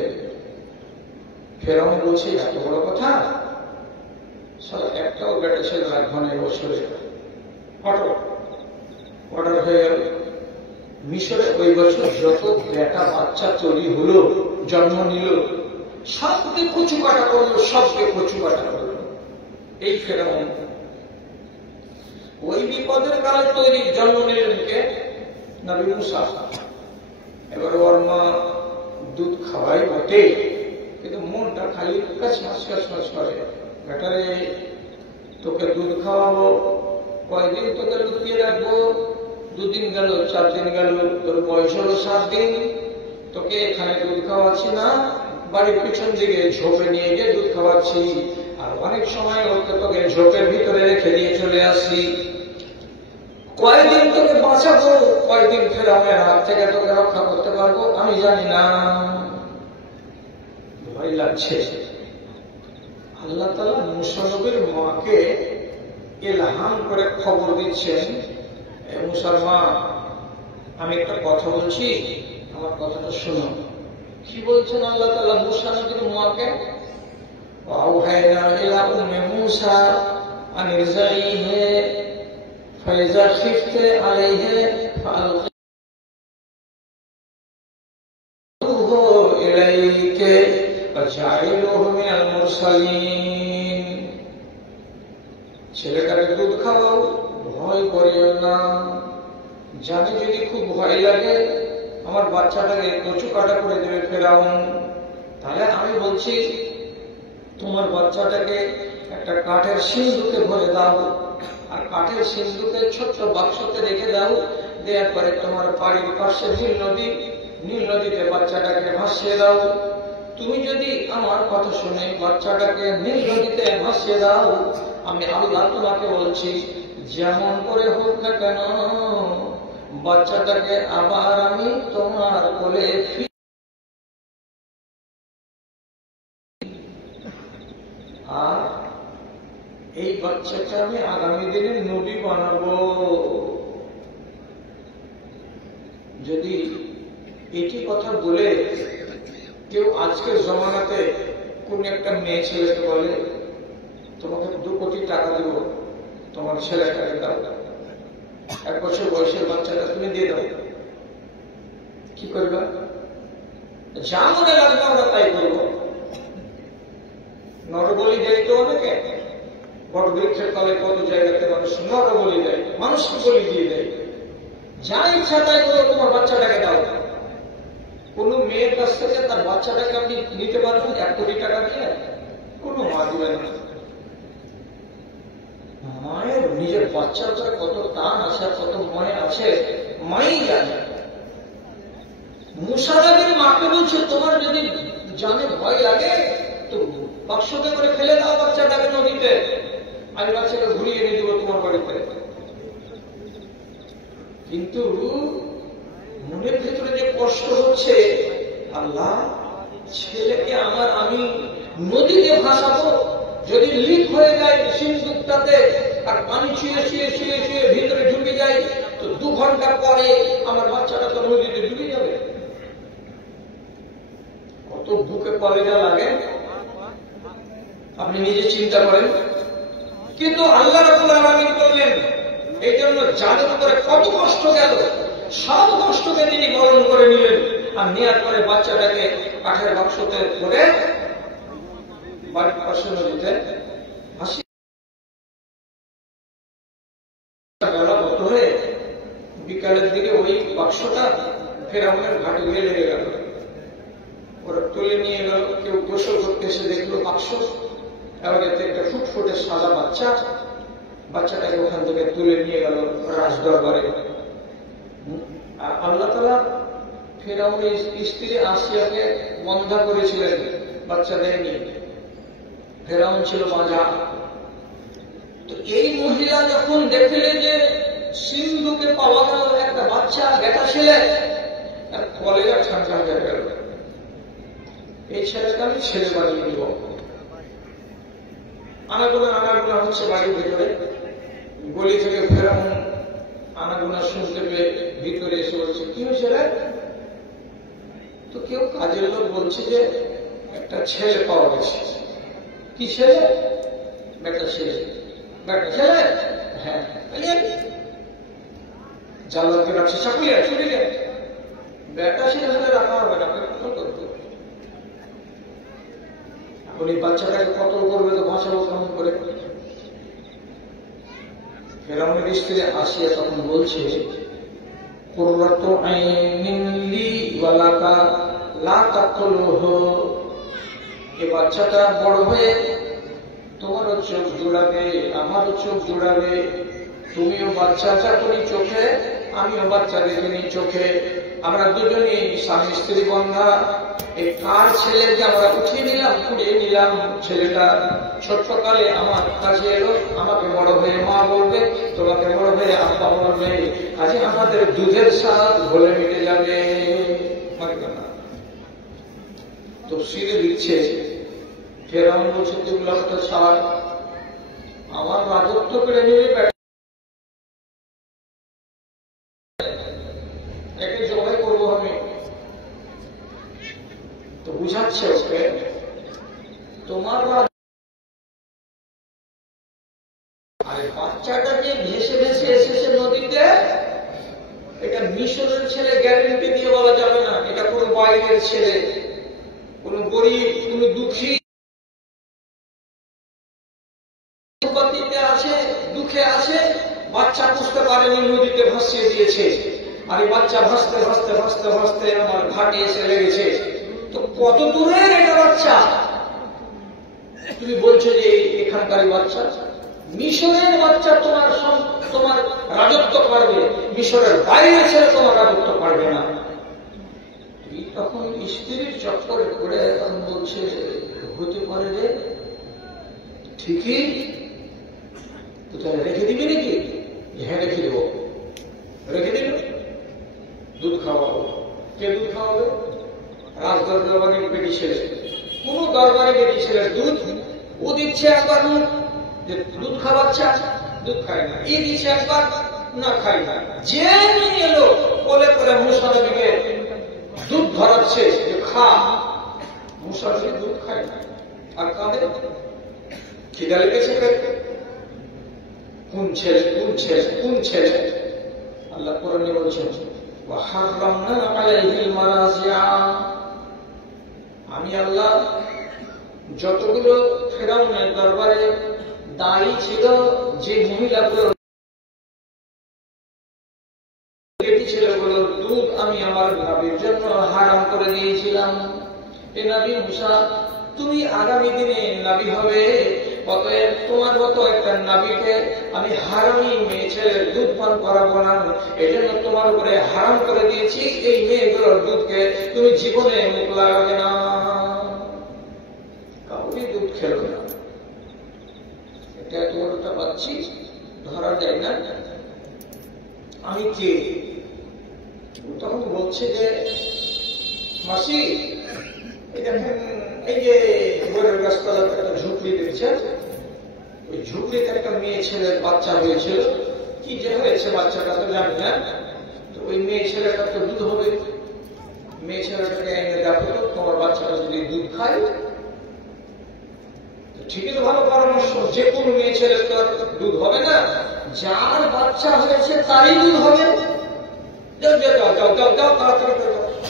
ফেরাউন বলছে এত বড় কথা, সারা একটাও বেটা ছেলে রাখবো না এবছরে। অর্ডার হয়ে গেল। মিশরে ওই বছর যত বেটা বাচ্চা তৈরি হলো, জন্ম নিল, সবকে কচু কাটা করলো, সবকে কচু কাটা করলো এই ফেরাউন। ওই বিপদের কালে তৈরি জন্ম নিলেন কে? নবী মুসা। এবার ওর মা দুধ খাওয়াই বটে, কিন্তু মনটা খালি কাছমাছ করে। বেটারে, তোকে দুধ খাওয়াবো, কয়দিন তোকে লুকিয়ে রাখবো? 2 দিন গেল, 4 দিন গেল, তোর বয়স হলো 7 দিন, তোকে এখানে দুধ খাওয়াচ্ছি না, বাড়ির পিছন দিকে ঝোপে নিয়ে গিয়ে দুধ খাওয়াচ্ছি। আর অনেক সময় তোকে ঝোপের ভিতরে রেখে দিয়ে চলে আসি। কয়দিন তোকে বাঁচাবো, কয়দিন ফেরাউনের হাত থেকে তোকে রক্ষা করতে পারবো আমি জানি না। ভয় লাগছে। আল্লাহ তাআলা মুসা নবীর মাকে ইলহাম করে খবর দিচ্ছেন, মুসার মা, আমি একটা কথা বলছি, আমার কথাটা শোনো। কি বলছেন আল্লাহ তাআলা মুসা নবীর মাকে? ওয়াওহাইনা ইলা উম্মি মুসা আন ইরজাইহি ফাইজা খিফতে আলাইহি ফাআলকিহু ইলাইকা ফাজাইলুহু মিনাল মুরসালিন। ছেলেটাকে দুধ খাওয়াও, ভয় করিও না। জানি যদি খুব ভয় লাগে আমার বাচ্চাটাকে কচু কাটা করে দেবে ফেরাউন, তাহলে আমি বলছি তোমার বাচ্চাটাকে একটা কাঠের সিন্ধুকে ভরে দাও, আর কাঠের সিন্ধুকে ছোট্ট বাক্সতে রেখে দাও। দেওয়ার পরে তোমার বাড়ির পাশে নীল নদীতে বাচ্চাটাকে ভাসিয়ে দাও। তুমি যদি আমার কথা শুনে বাচ্চাটাকে নীল নদীতে ভাসিয়ে দাও, আমি আল্লাহ তোমাকে বলছি, যেমন করে হোক না কেন বাচ্চাটাকে আবার আমি তোমার কোলে আর এই বাচ্চাটা আমি আগামী দিনে নবী বানাবো। যদি এটি কথা বলে কেউ আজকের জমানাতে কোন একটা মেয়ে ছেলেকে বলে তোমাকে 2 কোটি টাকা দেব, তোমার ছেলেটাকে দাও, 1 বছর বয়সের বাচ্চাটা তুমি দিয়ে দাও, কি করবা? যা মনে লাগবে আমরা তাই করবো। নরবলি দেয় তো অনেকে, বড় বৃক্ষের তলে কত জায়গাতে মানুষ নরবলি দেয়, মানুষকে বলি দিয়ে দেয়। যা ইচ্ছা তাই করে তোমার বাচ্চাটাকে দাও। কোন মেয়ের কাছ থেকে তার বাচ্চাটাকে আপনি নিতে পারবেন 1 কোটি টাকা দিয়ে? কোন মা দিবে না। মায়ের নিজের বাচ্চার উপরে কত টান আছে, কত মনে আছে, মাই জানে। মুসা নবীর মাকে বলছে, তোমার যদি জানে ভয় লাগে তো বাক্সতে করে ফেলে দাও বাচ্চাটাকে নদীতে, আমি বাচ্চাকে ঘুরিয়ে নিয়ে দেবো তোমার বাড়িতে। কিন্তু মনের ভেতরে যে কষ্ট হচ্ছে, আল্লাহ ছেলেকে আমার আমি নদীতে ভাসাবো, যদি লিক হয়ে যায় সিন্ধুকটাতে আর পানি ছুঁয়ে ছুঁয়ে ছুঁয়ে ছুঁয়ে ভিতরে ঢুকে যায় তো 2 ঘন্টা পরে আমার বাচ্চাটা তো নদীতে ডুবে যাবে। কত বুকে কলেজা লাগে আপনি নিজে চিন্তা করেন। কিন্তু আল্লাহ রাব্বুল আলামিন বললেন, এই জন্য যাদের উপরে কত কষ্ট গেল সব কষ্টকে তিনি বরণ করে নিলেন, আর নেওয়ার পরে বাচ্চাটাকে কাঠের বাক্সতে করে বাড়ির পাশে নদীতে ভাসিয়ে বেলা গত হয়ে বিকালের দিকে ওই বাক্সটা ফেরাউনের ঘাটে গিয়ে লেগে গেল। ওরা তুলে নিয়ে গেল, কেউ গোসল করতে এসে দেখলো বাক্স, এবার এতে একটা ফুটফুটে সাদা বাচ্চা, বাচ্চাটাকে ওখান থেকে তুলে নিয়ে গেল রাজ দরবারে। আর আল্লাহ তাআলা ফেরাউনের স্ত্রী আসিয়াকে বন্ধা করেছিলেন বাচ্চাদের নিয়ে, ফেরাউন ছিল বাঁধা। তো এই মহিলা যখন দেখলেন যে সিন্ধুকে পাওয়া গেল একটা বাচ্চা বেটা ছেলে, আর কলেজা ঠান্ডা হয়ে গেল, এই ছেলেকে আমি ছেলে বানিয়ে দিব। আনাগোনা হচ্ছে বাড়ির ভেতরে, গলি থেকে ফেরাউন আনাগোনা শুনতে পেয়ে ভিতরে এসে বলছে, কি হয়েছে রে? তো কেউ কাজের লোক বলছে যে একটা ছেলে পাওয়া গেছে। কি ছেলে? বেটা ছেলে। বেটা ছেলে? হ্যাঁ। জানলাতে রাখছে চাকুলিয়া ছুটে যায়, বেটা ছেলে হলে রাখা হবে না, কতল করতে হবে। এখন এই বাচ্চাটাকে কতল করবে তো ভাষাবো কেমন করে? ফেরাউনের স্ত্রী আসিয়া তখন বলছে, কুররাতু আইনিন লি ওয়া লাকা লা তাকতুলহু, এই বাচ্চাটা বড় হয়ে তোমারও চোখ জোড়াবে, আমারও চোখ জোড়াবে, তুমিও বাচ্চা চাকরি চোখে, আমিও বাচ্চা দেখিনি চোখে, আমরা দুজনই স্বামী স্ত্রী বন্ধা। এই কার ছেলেকে আমরা উঠিয়ে নিলাম, কুড়িয়ে নিলাম, ছেলেটা ছোট্টকালে আমার কাছে এলো, আমাকে বড় হয়ে মা বলবে, তোমাকে বড় হয়ে আব্বা বলবে, আজ আমাদের দুধের স্বাদ ঘোলে মিটে যাবে। তো সিঁড়ি দিচ্ছে, ফেরাউন বলছে, তুমি লোকটা ছাড়, আমার রাজত্ব করে নিবে, একে জবাই করবো আমি। তো বুঝাচ্ছে ওকে, তোমার আরে বাচ্চাটাকে ভেসে ভেসে এসেছে নদীতে, এটা মিশরের ছেলে গ্যারেন্টি দিয়ে বলা যাবে না, এটা কোনো বাইরের ছেলে, কোন গরিব, কোন দুঃখী আছে, দুঃখে আছে, বাচ্চা বুঝতে পারেনি, নদীতে ভাসিয়ে দিয়েছে। আর এই বাচ্চা ভাসতে ভাসতে ভাসতে ভাসতে আমার ঘাটে এসে লেগেছে। তো কত দূরের এটা বাচ্চা? তুমি বলছো যে এখানকার বাচ্চা, মিশরের বাচ্চা তোমার রাজত্ব পারবে, মিশরের বাইরে ছেড়ে তোমার রাজত্ব পারবে না। তখন স্ত্রীর চক্করে পড়ে এখন বলছে, হতে পারে রে, ঠিকই তো, তাহলে রেখে দিবি নাকি? হ্যাঁ রেখে দেবো। রেখে দিল, দুধ খাওয়াবো। কে দুধ খাওয়াবে? রাজ দরবারের বেটি ছেলে, কোন দরবারে বেটি ছেলের দুধ ও দিচ্ছে একবার যে দুধ খাওয়াচ্ছে, দুধ খায় না, ই দিচ্ছে একবার, না খাই না। যে নিয়ে এলো কোলে করে মুসা নবীকে দুধ ধরাচ্ছে যে খা, মুসা নবী দুধ খায় না আর কাঁদে, খিদা লেগেছে। কোন ছেলে, কোন ছেলে, কোন ছেলে? আল্লাহ কোরআনে বলছেন, আমি আল্লাহ যতগুলো ফেরাউনের দরবারে দাঁড়ি ছিল, যে মহিলাগুলো ছেলেগুলোর দুধ আমি আমার নবীর জন্য হারাম করে দিয়েছিলাম। এ নবী মুসা, তুমি আগামী দিনে নবী হবে, অতএব তোমার মতো একটা নাবিকে আমি হারামি মেয়ে ছেলের দুধ পান করাবো না, এই জন্য তোমার উপরে হারাম করে দিয়েছি এই মেয়েগুলোর দুধকে তুমি জীবনে মুখ লাগাবে না। কাউকে দুধ খেলো না, এটা এত বড়টা পাচ্ছি ধরা যায় না। আমি কে? তখন বলছে যে মাসি এই যে গোড়ের গাছতলার একটা ঝুঁকড়ি দেখছেন, ওই ঝুঁকড়িতে একটা মেয়ে ছেলের বাচ্চা হয়েছিল, কি যে হয়েছে বাচ্চাটা তো জানি না, তো ওই মেয়ে ছেলেটা তো দুধ হবে, মেয়ে ছেলেটাকে এনে দেখো তোমার বাচ্চাটা যদি দুধ খায়। ঠিকই তো ভালো পরামর্শ, যে কোনো মেয়ে ছেলের তো দুধ হবে না, যার বাচ্চা হয়েছে তারই দুধ হবে। যাও যাও যাও যাও যাও তাড়াতাড়ি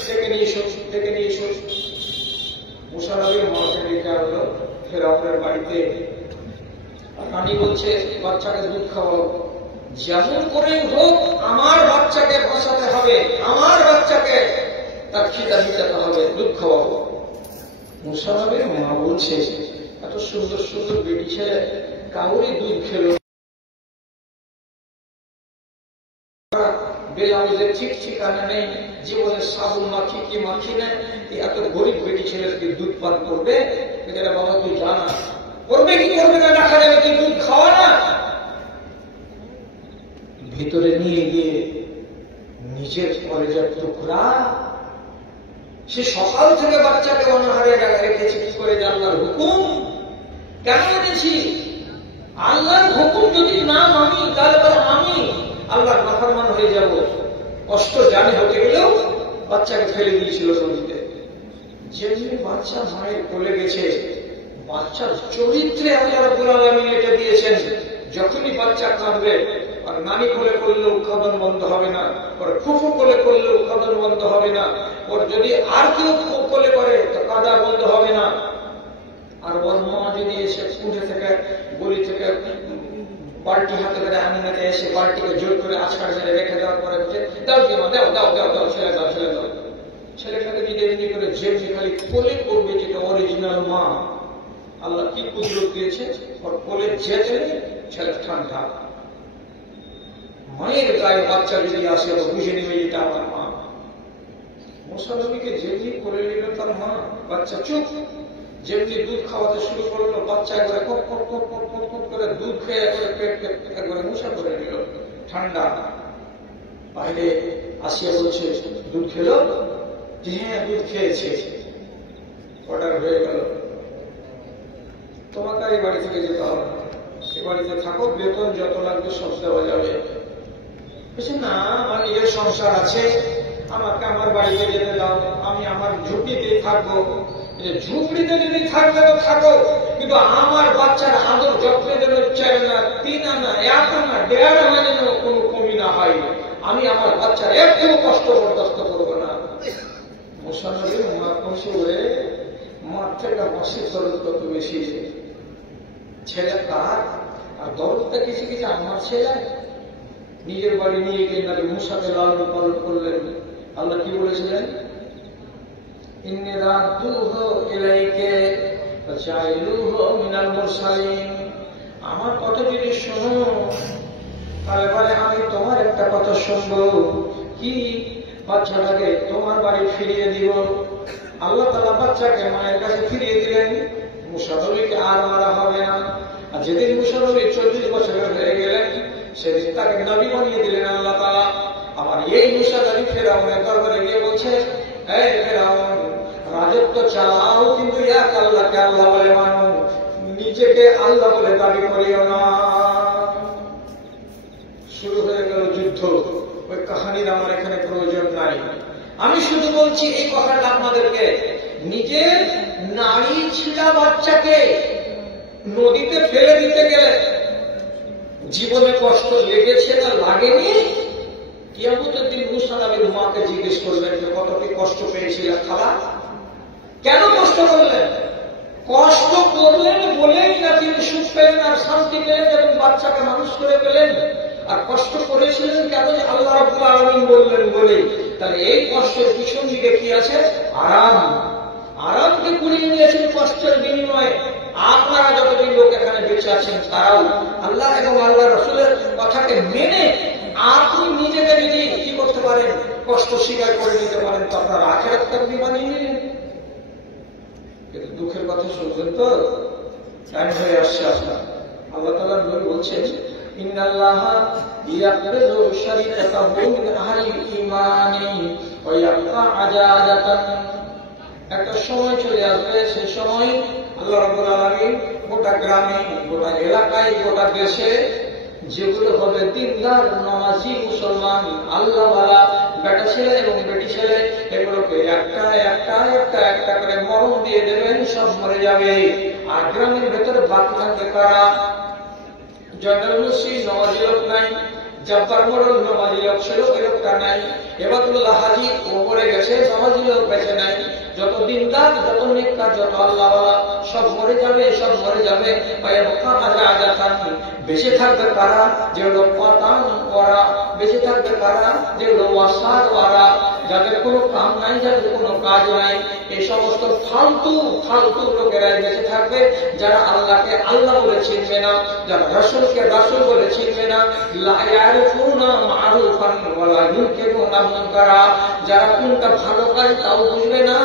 ডেকে নিয়ে এসো, ডেকে নিয়ে এসো। মুসা নবীর মাকে ডেকে আনলো ফেরাউনের বাড়িতে। রানী বলছে বাচ্চাকে দুধ খাওয়াও, যেমন করেই হোক আমার বাচ্চাকে বাঁচাতে হবে, আমার বাচ্চাকে তার খিদা মিটাতে হবে, দুধ খাওয়াবো। মুসা নবীর মা বলছে এত সুন্দর সুন্দর বেটি ছেলে কাউরি দুধ খেলো, বেলাউজের ঠিক ঠিকানা নেই, জীবনের সাবুন মাখি কি মাখি নেই, এত গরিব বেটি ছেলেকে দুধ পান করবে? বাবা তুই জানা করবে কি করবে না, দেখা যাবে তুই দুধ খাওয়া না। ভিতরে নিয়ে গিয়ে নিজের কলেজের টুকরা, সে সকাল থেকে বাচ্চাকে অনাহারে রেখেছে কি করে? আল্লাহর হুকুম কেন এনেছি? আল্লাহর হুকুম যদি না মানি তাহলে আমি আল্লাহর নাফরমান হয়ে যাব। কষ্ট জানে হতে গেলেও বাচ্চাকে ফেলে দিয়েছিল নদীতে। যেমনি বাচ্চা মায়ের কোলে গেছে, বাচ্চার চরিত্রে আল্লাহ রাব্বুল আলামিন এটা দিয়েছেন, যখনই বাচ্চা কাঁদবে আর নানি কোলে করলেও কাঁদন বন্ধ হবে না, ওর ফুফু কোলে করলেও কাঁদন বন্ধ হবে না, ওর যদি আর কেউ কোলে করে তো কাঁদা বন্ধ হবে না। আর ওর মা যদি এসে উঠে থেকে গলি থেকে বাল্টি হাতে করে আমিনাতে এসে বাল্টিকে জোর করে আছাড় মেরে রেখে দেওয়ার পরে দাও কি মা, দাও দাও দাও দাও, ছেলে দাও ছেলে দাও। ছেলেটাকে যদি এমনি করে যেমনি খালি কোলে করবে, যেটা অরিজিনাল মা, আল্লাহ কি কুদরত দিয়েছে, ওর কোলে যেতে ছেলে ঠান্ডা। মায়ের গায়ে বাচ্চা যদি আসে ও বুঝে নিবে এটা আমার মা। মুসা নবীকে যেমনি কোলে নিল তার মা, বাচ্চা চুপ। যেমনি দুধ খাওয়াতে শুরু করলো, বাচ্চা একবারে কপ কপ কপ কপ কপ কপ করে দুধ খেয়ে একবারে পেট একবারে মুসা করে নিল ঠান্ডা। বাইরে আসিয়া বলছে দুধ খেলো? হ্যাঁ দুধ খেয়েছে। অর্ডার হয়ে গেল, তোমাকে এই বাড়ি থেকে যেতে হবে না, এ বাড়িতে থাকো, বেতন যত লাগবে সব দেওয়া যাবে। বলছে না আমার নিজের সংসার আছে, আমাকে আমার বাড়িতে যেতে দাও, আমি আমার ঝুঁকিতেই থাকবো। ঝুঁকড়িতে যদি থাকবে তো থাকো, কিন্তু আমার বাচ্চার আদর যত্নে যেন 4 আনা 3 আনা 1 আনা 1.5 আনা যেন কোনো কমি না হয়, আমি আমার বাচ্চার একটু কষ্ট বরদাস্ত করবো না। মুসা নবীর মা কমছে ওরে, মার থেকে মাসির দরদ কত বেশি, ছেলে তার আর দরদটা কিছু কিছু আমার ছেলে। নিজের বাড়ি নিয়ে গিয়ে নাকি মুসাকে লালন পালন করলেন। আল্লাহ কি বলেছিলেন? ইন্নী রাদ্দুহু ইলাইকা ফাজাইলুহু মিনাল মুরসালিন। আমার কথা যদি শোনো তাহলে বলে আমি তোমার একটা কথা শুনবো, কি? বাচ্চাটাকে তোমার বাড়ি ফিরিয়ে দিব। আল্লাহ তাআলা বাচ্চাকে মায়ের কাছে ফিরিয়ে দিলেন। মুসা নবীকে আর মারা হবে না। আর যেদিন মুসা নবী 40 বছরের হয়ে গেলেন, সেদিন তাকে নবী বানিয়ে দিলেন আল্লাহ তাআলা। আমার এই মুসা নবী ফেরাউনের দরবারে গিয়ে বলছে, এই ফেরাউন, রাজত্ব চালাও কিন্তু এক আল্লাহকে আল্লাহ বলে মানো, নিজেকে আল্লাহ বলে দাবি করিও না। শুরু হয়ে গেল যুদ্ধ। ওই কাহানির আমার এখানে প্রয়োজন নাই। আমি শুধু বলছি এই কথাটা আপনাদেরকে, নিজের নারী ছিলা বাচ্চাকে নদীতে ফেলে দিতে গেলে জীবনে কষ্ট লেগেছে না লাগেনি? কিয়ামতের দিন মুসা নবীর মাকে জিজ্ঞেস করবেন যে কত কি কষ্ট পেয়েছিলেন খালা, কেন কষ্ট করলেন? কষ্ট করলেন বলেই না তিনি সুখ পেলেন আর শান্তি পেলেন এবং বাচ্চাকে মানুষ করে পেলেন। আর কষ্ট করেছিলেন কেন? আল্লাহ রাব্বুল আলামিন বললেন বলে। তাহলে এই কষ্টের পিছন দিকে কি আছে? আরাম। আরামকে কুড়িয়ে নিয়েছেন কষ্টের বিনিময়ে। আপনারা যতদিন লোক এখানে বেঁচে আছেন তারাও আল্লাহ এবং আল্লাহ রসুলের কথাকে মেনে আপনি নিজেকে যদি কি করতে পারেন, কষ্ট স্বীকার করে নিতে পারেন, তো আপনার আখিরাতটা আপনি বানিয়ে নিলেন। কিন্তু দুঃখের কথা শুনবেন তো, টাইম হয়ে আসছে আপনার। আল্লাহ তাআলা নবী বলছেন, ইন্নাল্লাহা ইয়াকবিযু শারিকাতাহু মিন আহলিল ঈমানি ওয়া ইয়াবকা আজাদাতান। একটা সময় চলে আসবে, সেই সময় আল্লাহ রাব্বুল আলামিন গোটা গ্রামে, গোটা এলাকায়, গোটা দেশে যেগুলো হবে দিনদার নামাজি মুসলমান আল্লাহওয়ালা বেটা ছেলে এবং বেটি ছেলে, এগুলোকে একটা একটা একটা একটা করে মরণ দিয়ে দেবেন, সব মরে যাবে। আর গ্রামের ভেতরে বাকি থাকবে কারা? জয়নাল মুসলিম নামাজি লোক নাই, জব্বার মোড়ল নামাজি লোক ছিল, ওই লোকটা নাই। এবাদুল্লাহ হাজি ও মরে গেছে, নামাজি লোক বেঁচে নাই। যত দিনদার, যত নেককার, যত আল্লাহওয়ালা সব মরে যাবে, সব মরে যাবে। বেঁচে থাকবে কারা? যেগুলো পাতান ওরা, বেঁচে থাকবে কারা? যেগুলো ওয়াসার ওরা, যাদের কোনো কাম নাই, যাদের কোনো কাজ নাই। এই সমস্ত ফালতু ফালতু লোকেরাই বেঁচে থাকবে, যারা আল্লাহকে আল্লাহ বলে চিনবে না, যারা রাসূলকে রাসূল বলে চিনবে না। লা ইয়ারিফুনা মারুফান ওয়ালা ইউনকিরুনা মুনকারা, যারা কোনটা ভালো কাজ তাও বুঝবে না,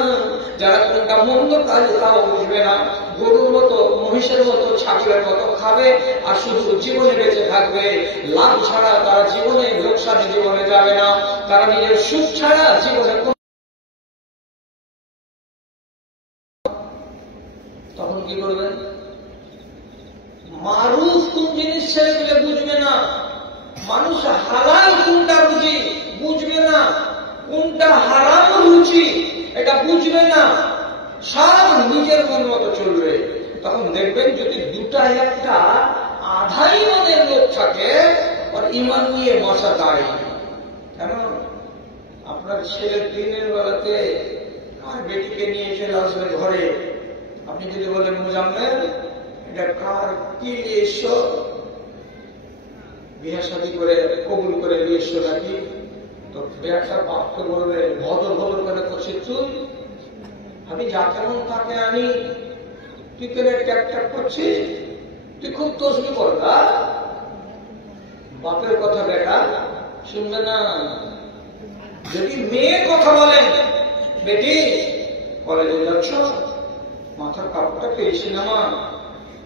যারা কোনটা মন্দ কাজ তাও বুঝবে না। গরুর মতো, মহিষের মতো, ছাগলের মতো খাবে আর শুধু জীবনে বেঁচে থাকবে। লাভ ছাড়া তারা জীবনে, লোকসানে জীবনে যাবে না। তারা নিজের সুখ ছাড়া জীবনে, তখন কি করবেন? মারুফ কোন জিনিস সেগুলো বুঝবে না। মানুষ হালাল কোনটা বুঝবে না, কোনটা হারাম রুচি এটা বুঝবে না, সব নিজের মন মতো চলবে। তখন দেখবেন যদি দুটা একটা আধা ইমানের লোক থাকে, আর ইমান নিয়ে বসা দাঁড়ি। কেন? আপনার ছেলের দিনের বেলাতে আর বেটিকে নিয়ে চলে আসবে ঘরে, আপনি যদি বলেন মুজাম্মেল এটা কার কি এসো, বিয়ে শাদী করে কবুল করে নিয়ে এসো নাকি, তো একটা বাপকে বলবে ভদ্র ভদ্র করে করছিস তুই, আমি যা কেমন তাকে আনি, তুই কেন ট্যাক ট্যাক করছিস, তুই খুব তসবি করবা। বাপের কথা বেটা শুনবে না। যদি মেয়ের কথা বলেন, বেটি কলেজে যাচ্ছ, মাথার কাপড়টা পেয়েছি না মা,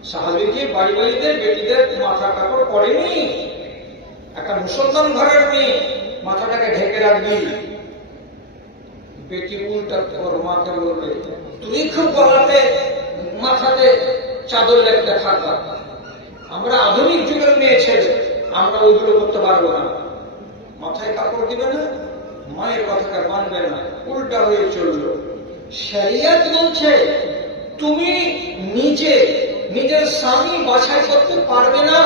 সাহাবীকে বাড়ি বাড়িতে বেটিদের মাথার কাপড় পরেনি, একটা মুসলমান ঘরের মেয়ে মাথাটাকে ঢেকে রাখবি। বেটি উল্টা ওর মাকে বলবে তুই খুব গলাতে মাথাতে চাদর লেপতে থাকবা। আমরা আধুনিক যুগের মেয়ে ছেলে, আমরা ওইগুলো করতে পারবো না। মাথায় কাপড় দিবে না, মায়ের কথাকে মানবে না, উল্টা হয়ে চললো। শরিয়ত বলছে তুমি নিজের স্বামী বাছাই করতে পারবে না,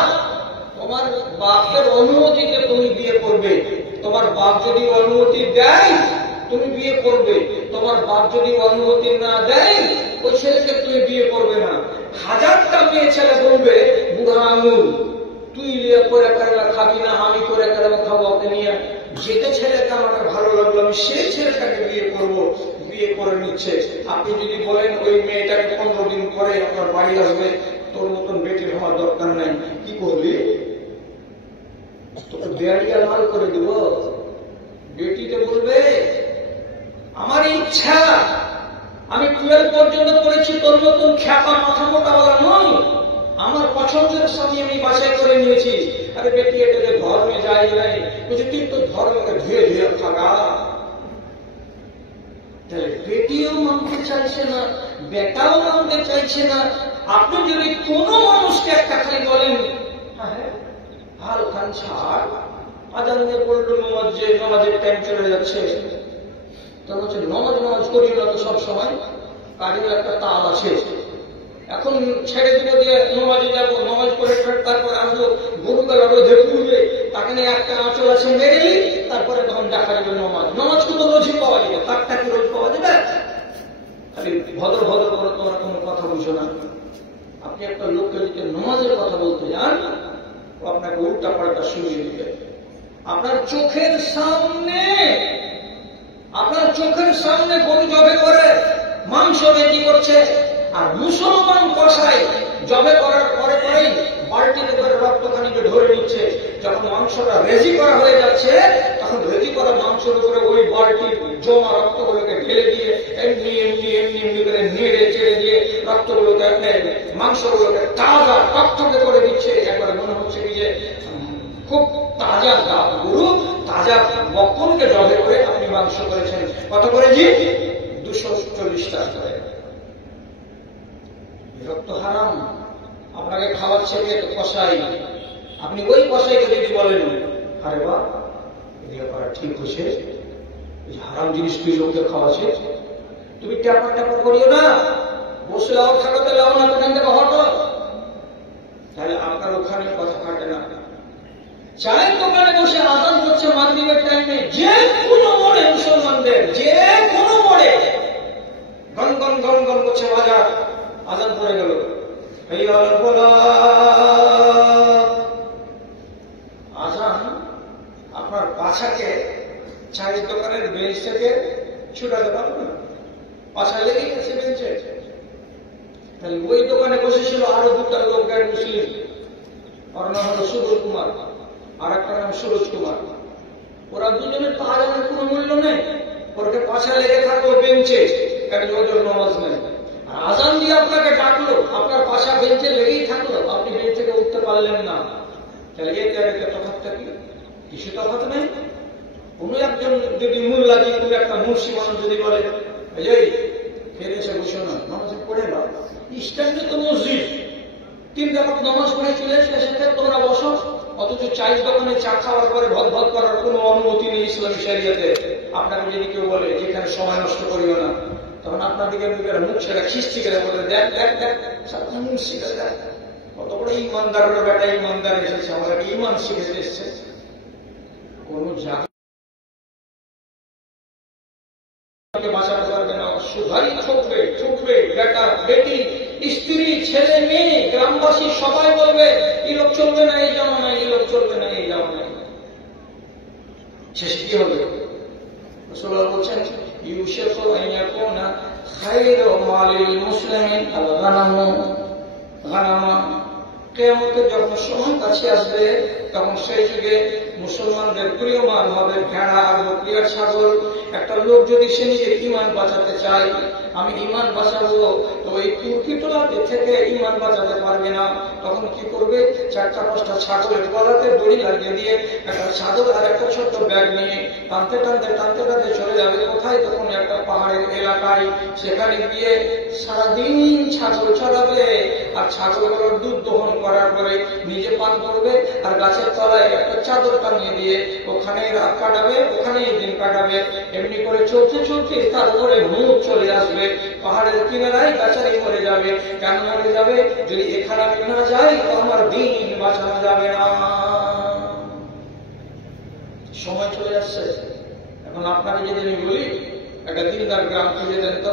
তোমার বাপের অনুমতিতে তুমি বিয়ে করবে। তোমার বাপ যদি অনুমতি দেয় তুমি বিয়ে করবে, তোমার বাপ যদি অনুমতি না দেয় ওই ছেলেকে তুমি বিয়ে করবে না। হাজারটা মেয়ে ছেলে বলবে বুড়া আঙুল তুই করে কেরামা খাবি না, আমি করে কেরামা খাবো, ওকে নিয়ে যেতে ছেলেটা আমাকে ভালো লাগলো আমি সেই ছেলেটাকে বিয়ে করবো, বিয়ে করে নিচ্ছে। আপনি যদি বলেন ওই মেয়েটাকে 15 দিন পরে আপনার বাড়ি আসবে, তোর মতন বেটির হওয়ার দরকার নাই, কি করবি? তোকে দেয়ালিয়া লাল করে দেব। বেটিতে বলবে আমার ইচ্ছা, আমি 12 পর্যন্ত পড়েছি, তোর মতন খ্যাপা মাথা মোটাওয়ালা নই, আমার পছন্দের স্বামী আমি বাছাই করে নিয়েছি। আরে বেটি এটা যে ধর্মে যায় নাই, বলছে তুই তো ধর্মকে ধুয়ে ধুয়ে থাকা। তাহলে বেটিও মানতে চাইছে না, বেটাও মানতে চাইছে না। আপনি যদি কোনো মানুষকে একটা খালি বলেন হ্যাঁ হাল খান ছাড়, আজান দিয়ে পড়লো নমাজের টাইম চলে যাচ্ছে, তো বলছে নমাজ করি না তো সব সময়, কাজের একটা তাল আছে, এখন ছেড়ে দিল দিয়ে নমাজে যাবো, নমাজ করে তারপরে আসবো, গরুবেলা রোধে পুড়বে, তাকে নিয়ে একটা আঁচল আছে মেরেলি, তারপরে তখন দেখা যাবে নমাজ কিন্তু রোজই পাওয়া যাবে, তারটা কি রোজ পাওয়া যাবে? খালি ভদ্র ভদ্র করে তোমার কোনো কথা বুঝো না। আপনি একটা লোককে যদি নমাজের কথা বলতে যান, ও আপনাকে উল্টা পাল্টা শুনিয়ে দিবে। আপনার চোখের সামনে গরু জবে করে মাংস রেডি করছে, আর মুসলমান কষাই জবে করার পরে পরেই বালতিতে করে রক্তখানিকে ধরে নিচ্ছে। যখন মাংসটা রেজি করা হয়ে যাচ্ছে তখন রেজি করা মাংসের উপরে ওই বালতির জমা রক্তগুলোকে ঢেলে দিয়ে এমনি এমনি এমনি এমনি করে নেড়ে চেড়ে দিয়ে রক্তগুলোকে মাংসগুলোকে তাজা টকটকে করে দিচ্ছে। একবারে মনে হচ্ছে কি যে খুব তাজা গরু তাজা বকনকে জবে করে আপনি মাংস করেছেন। কত করে জি? 240 টাকা করে। রক্ত হারাম, আপনাকে খাওয়াচ্ছে কষাই, আপনি ওই কষাইকে যদি বলেন আরে বা এদিকে করা ঠিক হচ্ছে, হারাম জিনিস তুই লোককে খাওয়াচ্ছে, তুমি ট্যাপার ট্যাপার করিও না, বসে লাও থাকাতে লাও না, ওখান থেকে হটো, তাহলে আপনার ওখানে কথা খাটে না। চায়ের দোকানে বসে আজান হচ্ছে মাগরিবের টাইমে, যে কোনো মোড়ে মুসলমানদের যে কোনো মোড়ে গন গন গন গন করছে বাজার, আজান পড়ে গেল, আজান আপনার পাছাকে চায়ের দোকানের বেঞ্চ থেকে ছুটাতে পারবে না, পাছা লেগে গেছে বেঞ্চে। তাহলে ওই দোকানে বসেছিল আরো দুটা লোক গায়ে মুসলিম, ওর নাম হলো সুবোধ কুমার, আর একটা নাম সুরজ কুমার। ওরা দুজনের তো আজানের কোনো মূল্য নেই, ওরকে পাছা লেগে থাকলো বেঞ্চে, কারণ ওদের নামাজ নেই। আর আজান দিয়ে আপনাকে ডাকলো, আপনার পাশা বেঞ্চে লেগেই থাকলো, আপনি বেঞ্চ থেকে উঠতে পারলেন না, তাহলে এতে আর একটা তফাৎটা কি? কিছু তফাৎ নেই। কোন একজন যদি মোল্লাজি কোন একটা মুর্শি মানুষ যদি বলে এই ফের এসে বসো না, নামাজ পড়ে না, ইস্টার্নে তো মসজিদ 3 রাকাত নামাজ পড়ে চলে এসে সেটা তোমরা বসো, অথচ চায়ের দোকানে চা খাওয়ার পরে ভদ ভদ করার কোন অনুমতি নেই ইসলামী শরিয়াতে। আপনাকে যদি কেউ বলে যেখানে সময় নষ্ট করিও না, তখন আপনার দিকে মুখ সেটা খিস্তি করে বলে দেখ দেখ দেখ মুখ শিখে দেখ কত বড় ইমানদার বেটা, ইমানদার এসেছে, আমাদের ইমান শিখে এসছে। কোন জায়গা বাঁচাতে পারবে না, শুধাই ঠকবে ঠকবে, বেটা বেটি স্ত্রী ছেলে মেয়ে গ্রামবাসী সবাই বলবে এই লোক চলবে না, এই জামা নাই, এই লোক চলবে না, এই জামা নাই। শেষে কি হবে? রাসূলুল্লাহ বলছেন ইউশাকু আন ইয়াকুনা খায়রু মালিল মুসলিমিন আল গানামু, গানামা। কিয়ামতের যখন সময় কাছে আসবে তখন সেই যুগে মুসলমানদের প্রিয় মাল হবে ভেড়া আর বকরি আর ছাগল। একটা লোক যদি সে নিজের ইমান বাঁচাতে চায়, আমি ইমান বাঁচাবো, তো ওই তুর্কি টোলাতে থেকে ইমান বাঁচাতে পারবে না। তখন কি করবে? 4-5টা ছাগলের গলাতে দড়ি লাগিয়ে দিয়ে একটা চাদর আর একটা ছোট্ট ব্যাগ নিয়ে টানতে টানতে টানতে টানতে চলে যাবে কোথায়? তখন একটা পাহাড়ের এলাকায়। সেখানে গিয়ে সারাদিন ছাগল চড়াবে, আর ছাগলগুলোর দুধ দহন করার পরে নিজে পান করবে, আর গাছের তলায় একটা চাদর টানিয়ে দিয়ে ওখানে রাত কাটাবে, ওখানেই দিন কাটাবে। এমনি করে চলতে চলতে তার উপরে মুখ চলে আসবে, পাহাড়ের কিনারায় গাছারি মরে যাবে। কেন মরে যাবে? যদি এখানে আমি না যাই তো আমার দিন বাঁচানো যাবে না। সময় চলে আসছে। এখন আপনাকে যদি আমি বলি একটা দিনদার গ্রাম খুঁজে দেন তো,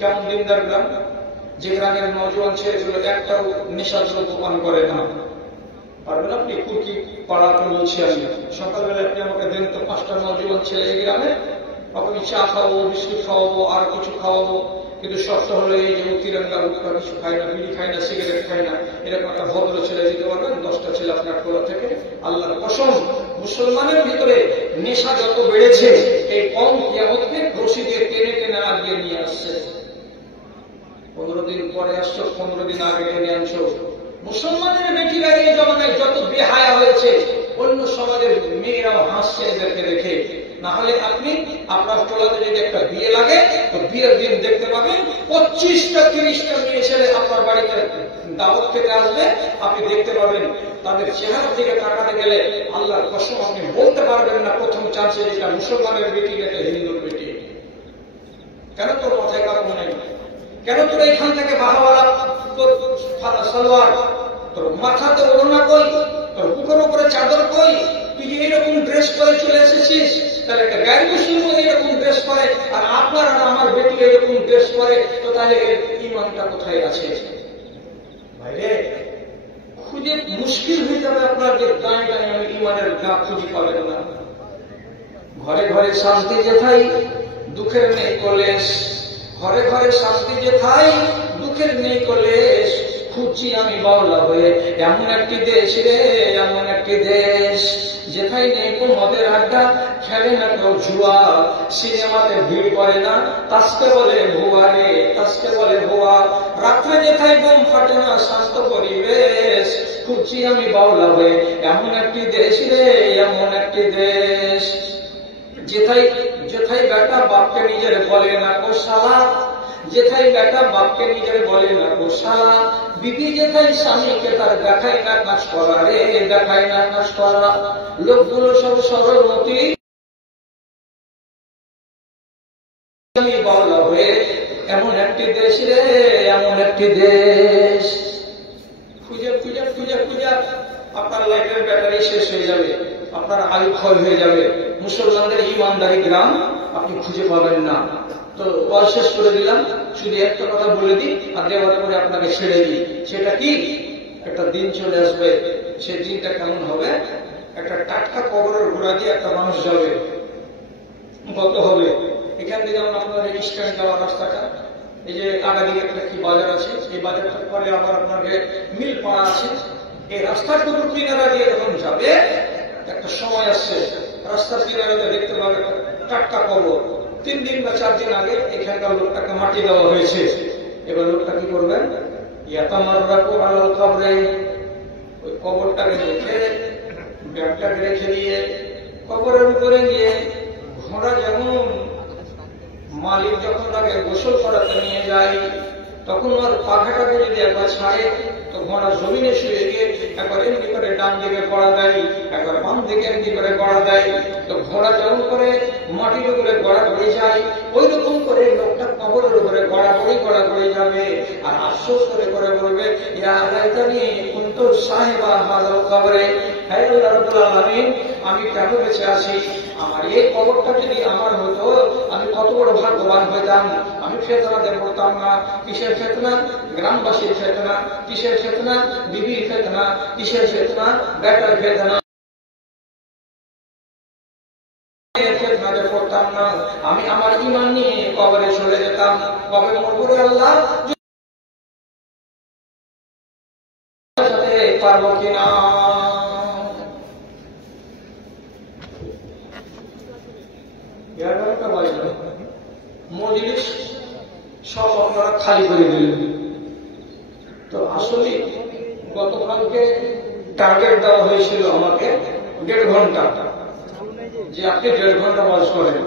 কেমন দিনদার গ্রাম? যে গ্রামের নজওয়ান ছেলেগুলো একটাও নেশার দ্রব্য পান করে না, পারবেন আপনি? কুর্কি পাড়া বলছি আমি, সকালবেলা আপনি আমাকে দেন তো 5টা নজওয়ান ছেলে এই গ্রামে, আপনি চা খাওয়াবো, বিস্কুট খাওয়াবো, আর কিছু খাওয়াবো, কিন্তু শর্ত হলো এই যে তিরঙ্গা উৎকা কিছু খায় না, বিড়ি খায় না, সিগারেট খায় না, এরকম একটা ভদ্র ছেলে দিতে পারবেন? 10টা ছেলে আপনার টোলা থেকে। আল্লাহর কসম, মুসলমানের ভিতরে নেশা যত বেড়েছে, এই কম কিয়ামতকে রশি দিয়ে টেনে টেনে আগিয়ে নিয়ে আসছে। 15 দিন পরে আসছো, 15 দিন আগে টেনে আনছো। মুসলমানের বেটিরা এই জমানায় যত বেহায়া হয়েছে, অন্য সমাজের মেয়েরাও হাসছে এদেরকে দেখে। না হলে আপনি আপনার টোলাতে যদি একটা বিয়ে লাগে, তো বিয়ের দিন দেখতে পাবেন 25টা 30টা মেয়ে ছেলে আপনার বাড়িতে দাওয়াত থেকে আসবে, আপনি দেখতে পাবেন। তাদের চেহারার দিকে তাকাতে গেলে আল্লাহর কসম আপনি বলতে পারবেন না প্রথম চান্সে যেটা মুসলমানের বেটি, এটা হিন্দুর বেটি। কেন তোর মাথায় কাপড় নেই? কেন তোর এখান থেকে বাহাওয়ালা তোর সালোয়ার, তোর মাথাতে ওড়না কই, তোর বুকের উপরে চাদর কই? তুই যে এইরকম ড্রেস করে চলে এসেছিস, তাহলে একটা গায়ের মুসলিম এইরকম ড্রেস করে, আর আপনার আর আমার বেটি এরকম ড্রেস করে, তো তাহলে এর ইমানটা কোথায় আছে? ভাইরে, খুঁজে মুশকিল হয়ে যাবে আপনার যে গায়ে গায়ে আমি ইমানের গা খুঁজে পাবেন না। ঘরে ঘরে শান্তি যেথাই দুঃখের নেই কলেশ, ঘরে ঘরে শান্তি যেথাই দুঃখের নেই কলেশ, খুঁজছি আমি বাউলা হয়ে এমন একটি দেশ রে, এমন একটি দেশ যেথায় নেই কোন মদের আড্ডা, খেলে না কেউ জুয়া, সিনেমাতে ভিড় করে না, তাসকে বলে ভুয়া রে, তাসকে বলে ভুয়া, রাত্রে যেথায় বোম ফাটে না, শান্ত পরিবেশ, খুঁজছি আমি বাউলা হয়ে এমন একটি দেশ রে, এমন একটি দেশ যেথায় যেথায় বেটা বাপকে নিজের বলে না কো শালা, যেথায় বেটা বাপকে নিজের বলে না কো শালা, বিবি যেথায় স্বামীকে তার দেখায় না কাজ করা রে, দেখায় না কাজ করা, লোকগুলো সব সরলমতি আমি বাউলা হয়ে এমন একটি দেশ রে, এমন একটি দেশ। খুঁজে খুঁজে খুঁজে খুঁজে আপনার লাইটের ব্যাটারি শেষ হয়ে যাবে, আপনার আয়ু ক্ষয় হয়ে যাবে, মুসলমানদের ইমানদারি গ্রাম আপনি খুঁজে পাবেন না। তো ওয়াজ শেষ করে দিলাম, শুধু একটা কথা বলে দিই আর দেওয়ার পরে আপনাকে ছেড়ে দিই। সেটা কি, একটা দিন চলে আসবে, সেই দিনটা কেমন হবে, একটা টাটকা কবরের ঘোড়া দিয়ে একটা মানুষ যাবে, কত হবে, এখান থেকে যেমন আপনার স্ট্যান্ড যাওয়ার রাস্তাটা, এই যে আগাদিকে একটা কি বাজার আছে, এই বাজারটার পরে আবার আপনাকে মিল পাড়া আছে, এই রাস্তার দুটো কিনারা দিয়ে যখন যাবে, একটা সময় আসছে রাস্তার কিনারাতে দেখতে পাবে টাটকা কবর, 3 দিন বা 4 দিন আগে এখানকার লোকটাকে মাটি দেওয়া হয়েছে। এবার লোকটা কি করবেন, ওই কবরটাকে দেখে ব্যাগটাকে রেখে দিয়ে কবরের উপরে গিয়ে, ঘোড়া যেমন মালিক যখন তাকে গোসল করাতে নিয়ে যায়, তখন ওর পাখাটাকে যদি একবার ছাড়ে তো ঘোড়া জমিনে শুয়ে গিয়ে একবার এমনি করে ডান দিকে গড়া দেয়, একবার বাম দিকে এমনি করে গড়া দেয়, তো ঘোড়া যেমন করে মাটির উপরে গড়া গড়ে যায়, ওই রকম করে লোকটা কবরের উপরে গড়াগড়ি গড়াগড়ি যাবে, আর আফসোস করে করে বলবে, ইয়া লাইতানি কুনতু সাহিবা হাযাল কবরে, হে আল্লাহ রাব্বুল আলামিন, আমি কেন বেঁচে আছি, আমার এই কবরটা যদি আমার হতো, আমি কত বড় ভাগ্যবান হইতাম, আমি ফেতনাতে পড়তাম না। কিসের ফেতনা, গ্রামবাসীর ফেতনা, কিসের ফেতনা, বিবির ফেতনা, কিসের ফেতনা, বেটার ফেতনা, ফেতনাতে পড়তাম না, আমি আমার ঈমান নিয়ে কবরে চলে যেতাম। কবে মরবো আল্লাহ পারবো কিনা। মজলিস সব আপনারা খালি করে দিলেন। তো আসলে গতকালকে টার্গেট দেওয়া হয়েছিল আমাকে 1.5 ঘন্টা, যে আপনি 1.5 ঘন্টা ওয়াজ করেন।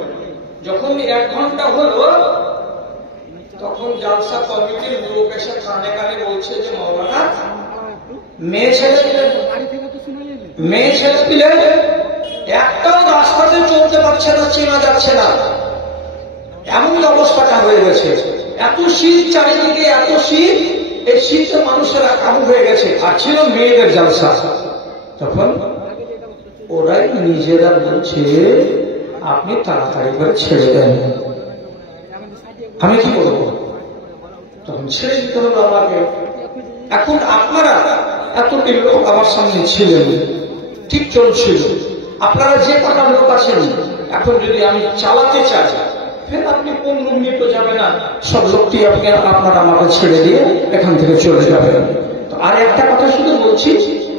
যখন 1 ঘন্টা হলো, তখন জালসা কমিটির লোক এসে কানে কানে বলছে যে মৌলানা, মেয়ে ছেলে দিলেন একটাও রাস্তাতে চলতে পারছে না, চেনা যাচ্ছে না, এমন অবস্থাটা হয়ে গেছে। এত শীত চারিদিকে, এত শীত, এই শীতে মানুষেরা কাবু হয়ে গেছে। আর ছিল মেয়েদের জালসা। তখন ওরাই নিজেরা বলছে আপনি তাড়াতাড়ি করে ছেড়ে দেন। আমি কি করবো, তখন ছেড়ে দিতে হলো আমাকে। এখন আপনারা এতটি লোক আমার সামনে ছিলেন, ঠিক চলছিল, আপনারা যে কটা লোক আছেন, এখন যদি আমি চালাতে চাই, ফের আপনি 15 মিনিটও যাবে না, সব লোকটি আপনারা আমাকে ছেড়ে দিয়ে এখান থেকে চলে যাবেন। তো আর একটা কথা শুধু বলছি,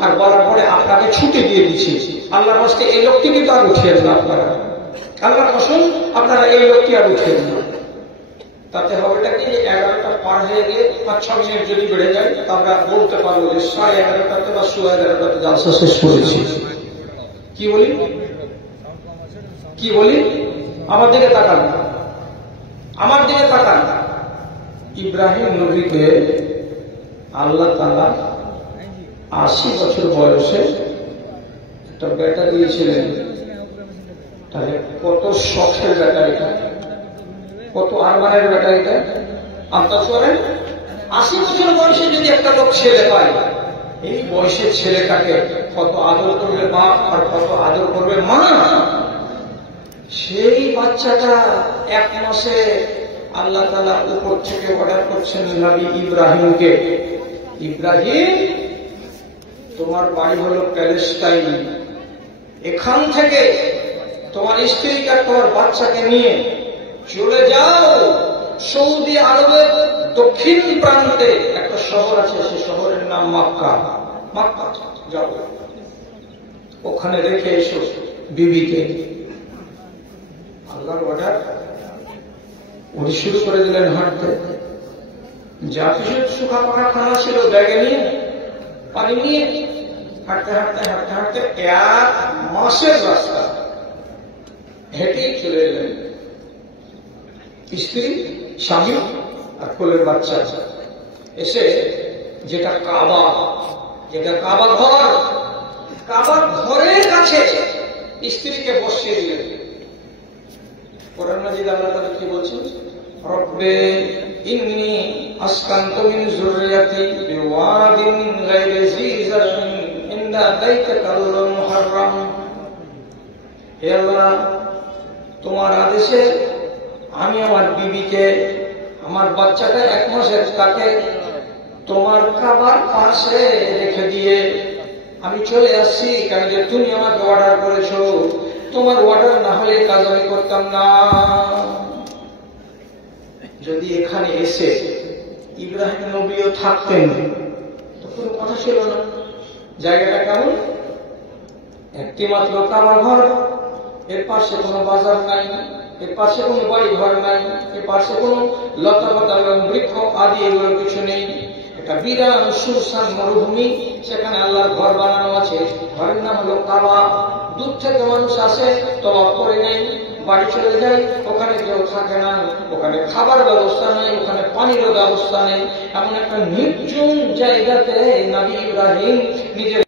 আর বলার পরে আপনাকে ছুটি দিয়ে দিচ্ছি। আল্লাহর রাস্তে এই লোকটি কিন্তু আর উঠিয়েন না আপনারা, আল্লাহর কসম, আপনারা এই লোকটি আর উঠিয়েন না। তাতে হবেটা কি, 11টা পার হয়ে গিয়ে 5-6 মিনিট যদি বেড়ে যায়, আমরা বলতে পারবো যে 11:30 বা 11:15 জালসা শেষ করেছি। কি বলি, কি বলি, আমার দিকে তাকান, আমার দিকে তাকান। ইব্রাহিম নবীকে আল্লাহ তাআলা 80 বছর বয়সে একটা বেটা দিয়েছিলেন। তাহলে কত শখের বেটা এটা, কত আরমানের বেটা এটা। আন্দাজ করেন, 80 বছর বয়সে যদি একটা লোক ছেলে পায়, এই বয়সের ছেলেটাকে কত আদর করবে বাপ আর কত আদর করবে মা। সেই বাচ্চাটা 1 মাসে আল্লাহ তাআলা উপর থেকে অর্ডার করছেন নবী ইব্রাহিমকে, ইব্রাহিম তোমার বাড়ি হলো প্যালেস্টাইন, এখান থেকে তোমার স্ত্রীকে তোমার বাচ্চাকে নিয়ে চলে যাও সৌদি আরবের দক্ষিণ প্রান্তে একটা শহর আছে, সে শহরের নাম মক্কা। মক্কা যাও, ওখানে রেখে এসো বিবিকে। আল্লাহর অর্ডার। উনি শুরু করে দিলেন হাঁটতে। যা কিছু শুকা পাকা খানা ছিল ব্যাগে নিয়ে, পানি নিয়ে হাঁটতে হাঁটতে হাঁটতে হাঁটতে 1 মাসের রাস্তা হেঁটেই চলে এলেন। স্ত্রী, স্বামী আর কোলের বাচ্চা এসে, যেটা কাবা, যেটা কাবা ঘর, কাবার ঘরের কাছে স্ত্রীকে বসিয়ে দিলেন। কোরআন মাজিদ আল্লাহ তাআলা কি বলছেন? রব্বে ইন্নী আসকানতু মিন যুররিয়াতি বিওয়াদিন গায়রি যী যারইন ইনদা বাইতিকাল মুহাররাম। হে আল্লাহ, তোমার আদেশে আমি আমার বিবিকে, আমার বাচ্চাটা 1 মাসের, তাকে তোমার কাবার পাশে রেখে দিয়ে আমি চলে আসছি। কারণ যে তুমি আমাকে অর্ডার করেছো, তোমার অর্ডার না হলে কাজ আমি করতাম না। যদি এখানে এসে ইব্রাহিম নবীও থাকতেন তো কোনো কথা ছিল না। জায়গাটা কেমন? একটি মাত্র কাবা ঘর, এর পাশে কোনো বাজার নাই, এর পাশে কোনো বাড়ি ঘর নাই, এর পাশে কোনো লতা পাতা এবং বৃক্ষ আদি এগুলো কিছু নেই। একটা বিরাট সুরসান মরুভূমি, সেখানে আল্লাহর ঘর বানানো আছে। ঘরের নাম হলো কাবা। দূর থেকে মানুষ আসে, তওয়াফ করে নেই, বাড়ি চলে যায়, ওখানে কেউ থাকে না, ওখানে খাবার ব্যবস্থা নেই, ওখানে পানিরও ব্যবস্থা নেই। এমন একটা নির্জন জায়গাতে নবী ইব্রাহিম নিজের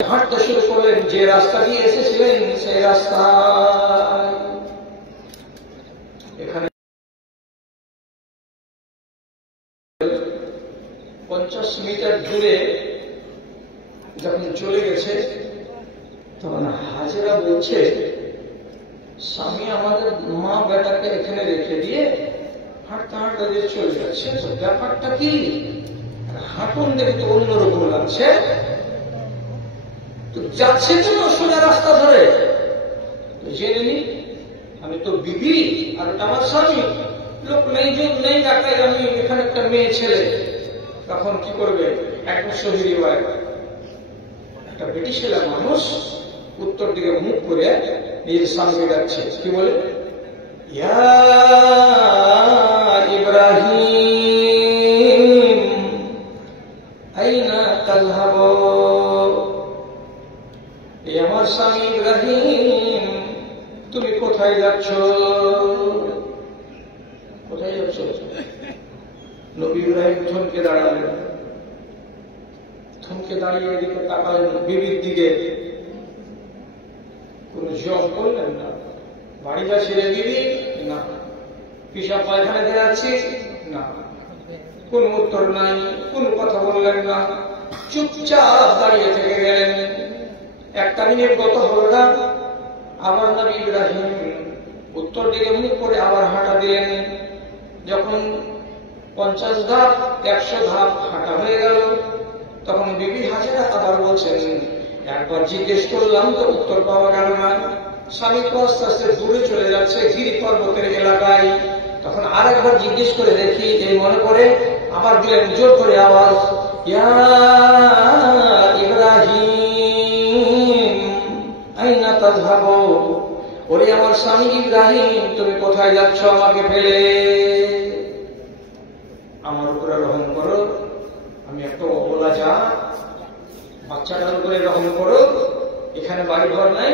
হাঁটতে শুরু করলেন। যে রাস্তা দিয়ে এসেছিলেন সেই রাস্তা। এখানে 50 মিটার দূরে যখন চলে গেছে, তখন হাজেরা বলছে, স্বামী আমাদের মা বেটাকে এখানে রেখে দিয়ে হাঁটতে হাঁটতে দিয়ে চলে যাচ্ছে, তো ব্যাপারটা কি? হাঁটুন দেখে তো অন্যরকম লাগছে। তো যাচ্ছে তো সোজা রাস্তা ধরে, তো জেনে নি আমি তো বিবি আর ওটা আমার স্বামী, লোক নেই, যোগ নেই, ডাকাই আমি এখানে একটা মেয়ে ছেলে। তখন কি করবে? একটা শহীদ একটা ব্রিটিশ ছেলে মানুষ উত্তর দিকে মুখ করে নিজের স্বামীকে যাচ্ছে। কি বলে? ইয়া ইব্রাহিম আইনা তাযহাবু। এই আমার স্বামী ইব্রাহিম, তুমি কোথায় যাচ্ছ? কোথায় যাচ্ছ? নবী ইব্রাহিম থমকে দাঁড়ালেন। থমকে দাঁড়িয়ে এদিকে তাকালেন বিবির দিকে। কোন জব করলেন না। বাড়ি যাচ্ছিলে বিবি? না। পিসাব পায়খানা দিয়ে যাচ্ছি? না। কোন উত্তর নাই, কোন কথা বললেন না, চুপচাপ দাঁড়িয়ে থেকে গেলেন। 1 মিনিট গত হল না, আবার নবী ইব্রাহিম উত্তর দিকে মুখ করে আবার হাঁটা দিলেন। যখন 50 ধাপ 100 ধাপ হাঁটা হয়ে গেল, তখন বিবি হাজেরা আবার বলছেন, একবার জিজ্ঞেস করলাম তো উত্তর পাওয়া গেল না। স্বামী তো আস্তে আস্তে দূরে চলে যাচ্ছে গিরি পর্বতের এলাকায়। তখন আরেকবার জিজ্ঞেস করে দেখি, এই মনে করে আবার দিলেন জোর করে আওয়াজ, ইয়া ইব্রাহিম আইনা তাযহাবু। ওরে আমার স্বামী ইব্রাহিম, তুমি কোথায় যাচ্ছ আমাকে ফেলে? আমার উপরে রহম করো, আমি একটা অবলা যা, বাচ্চাটার উপরে রহম করো। এখানে বাড়ি ঘর নাই,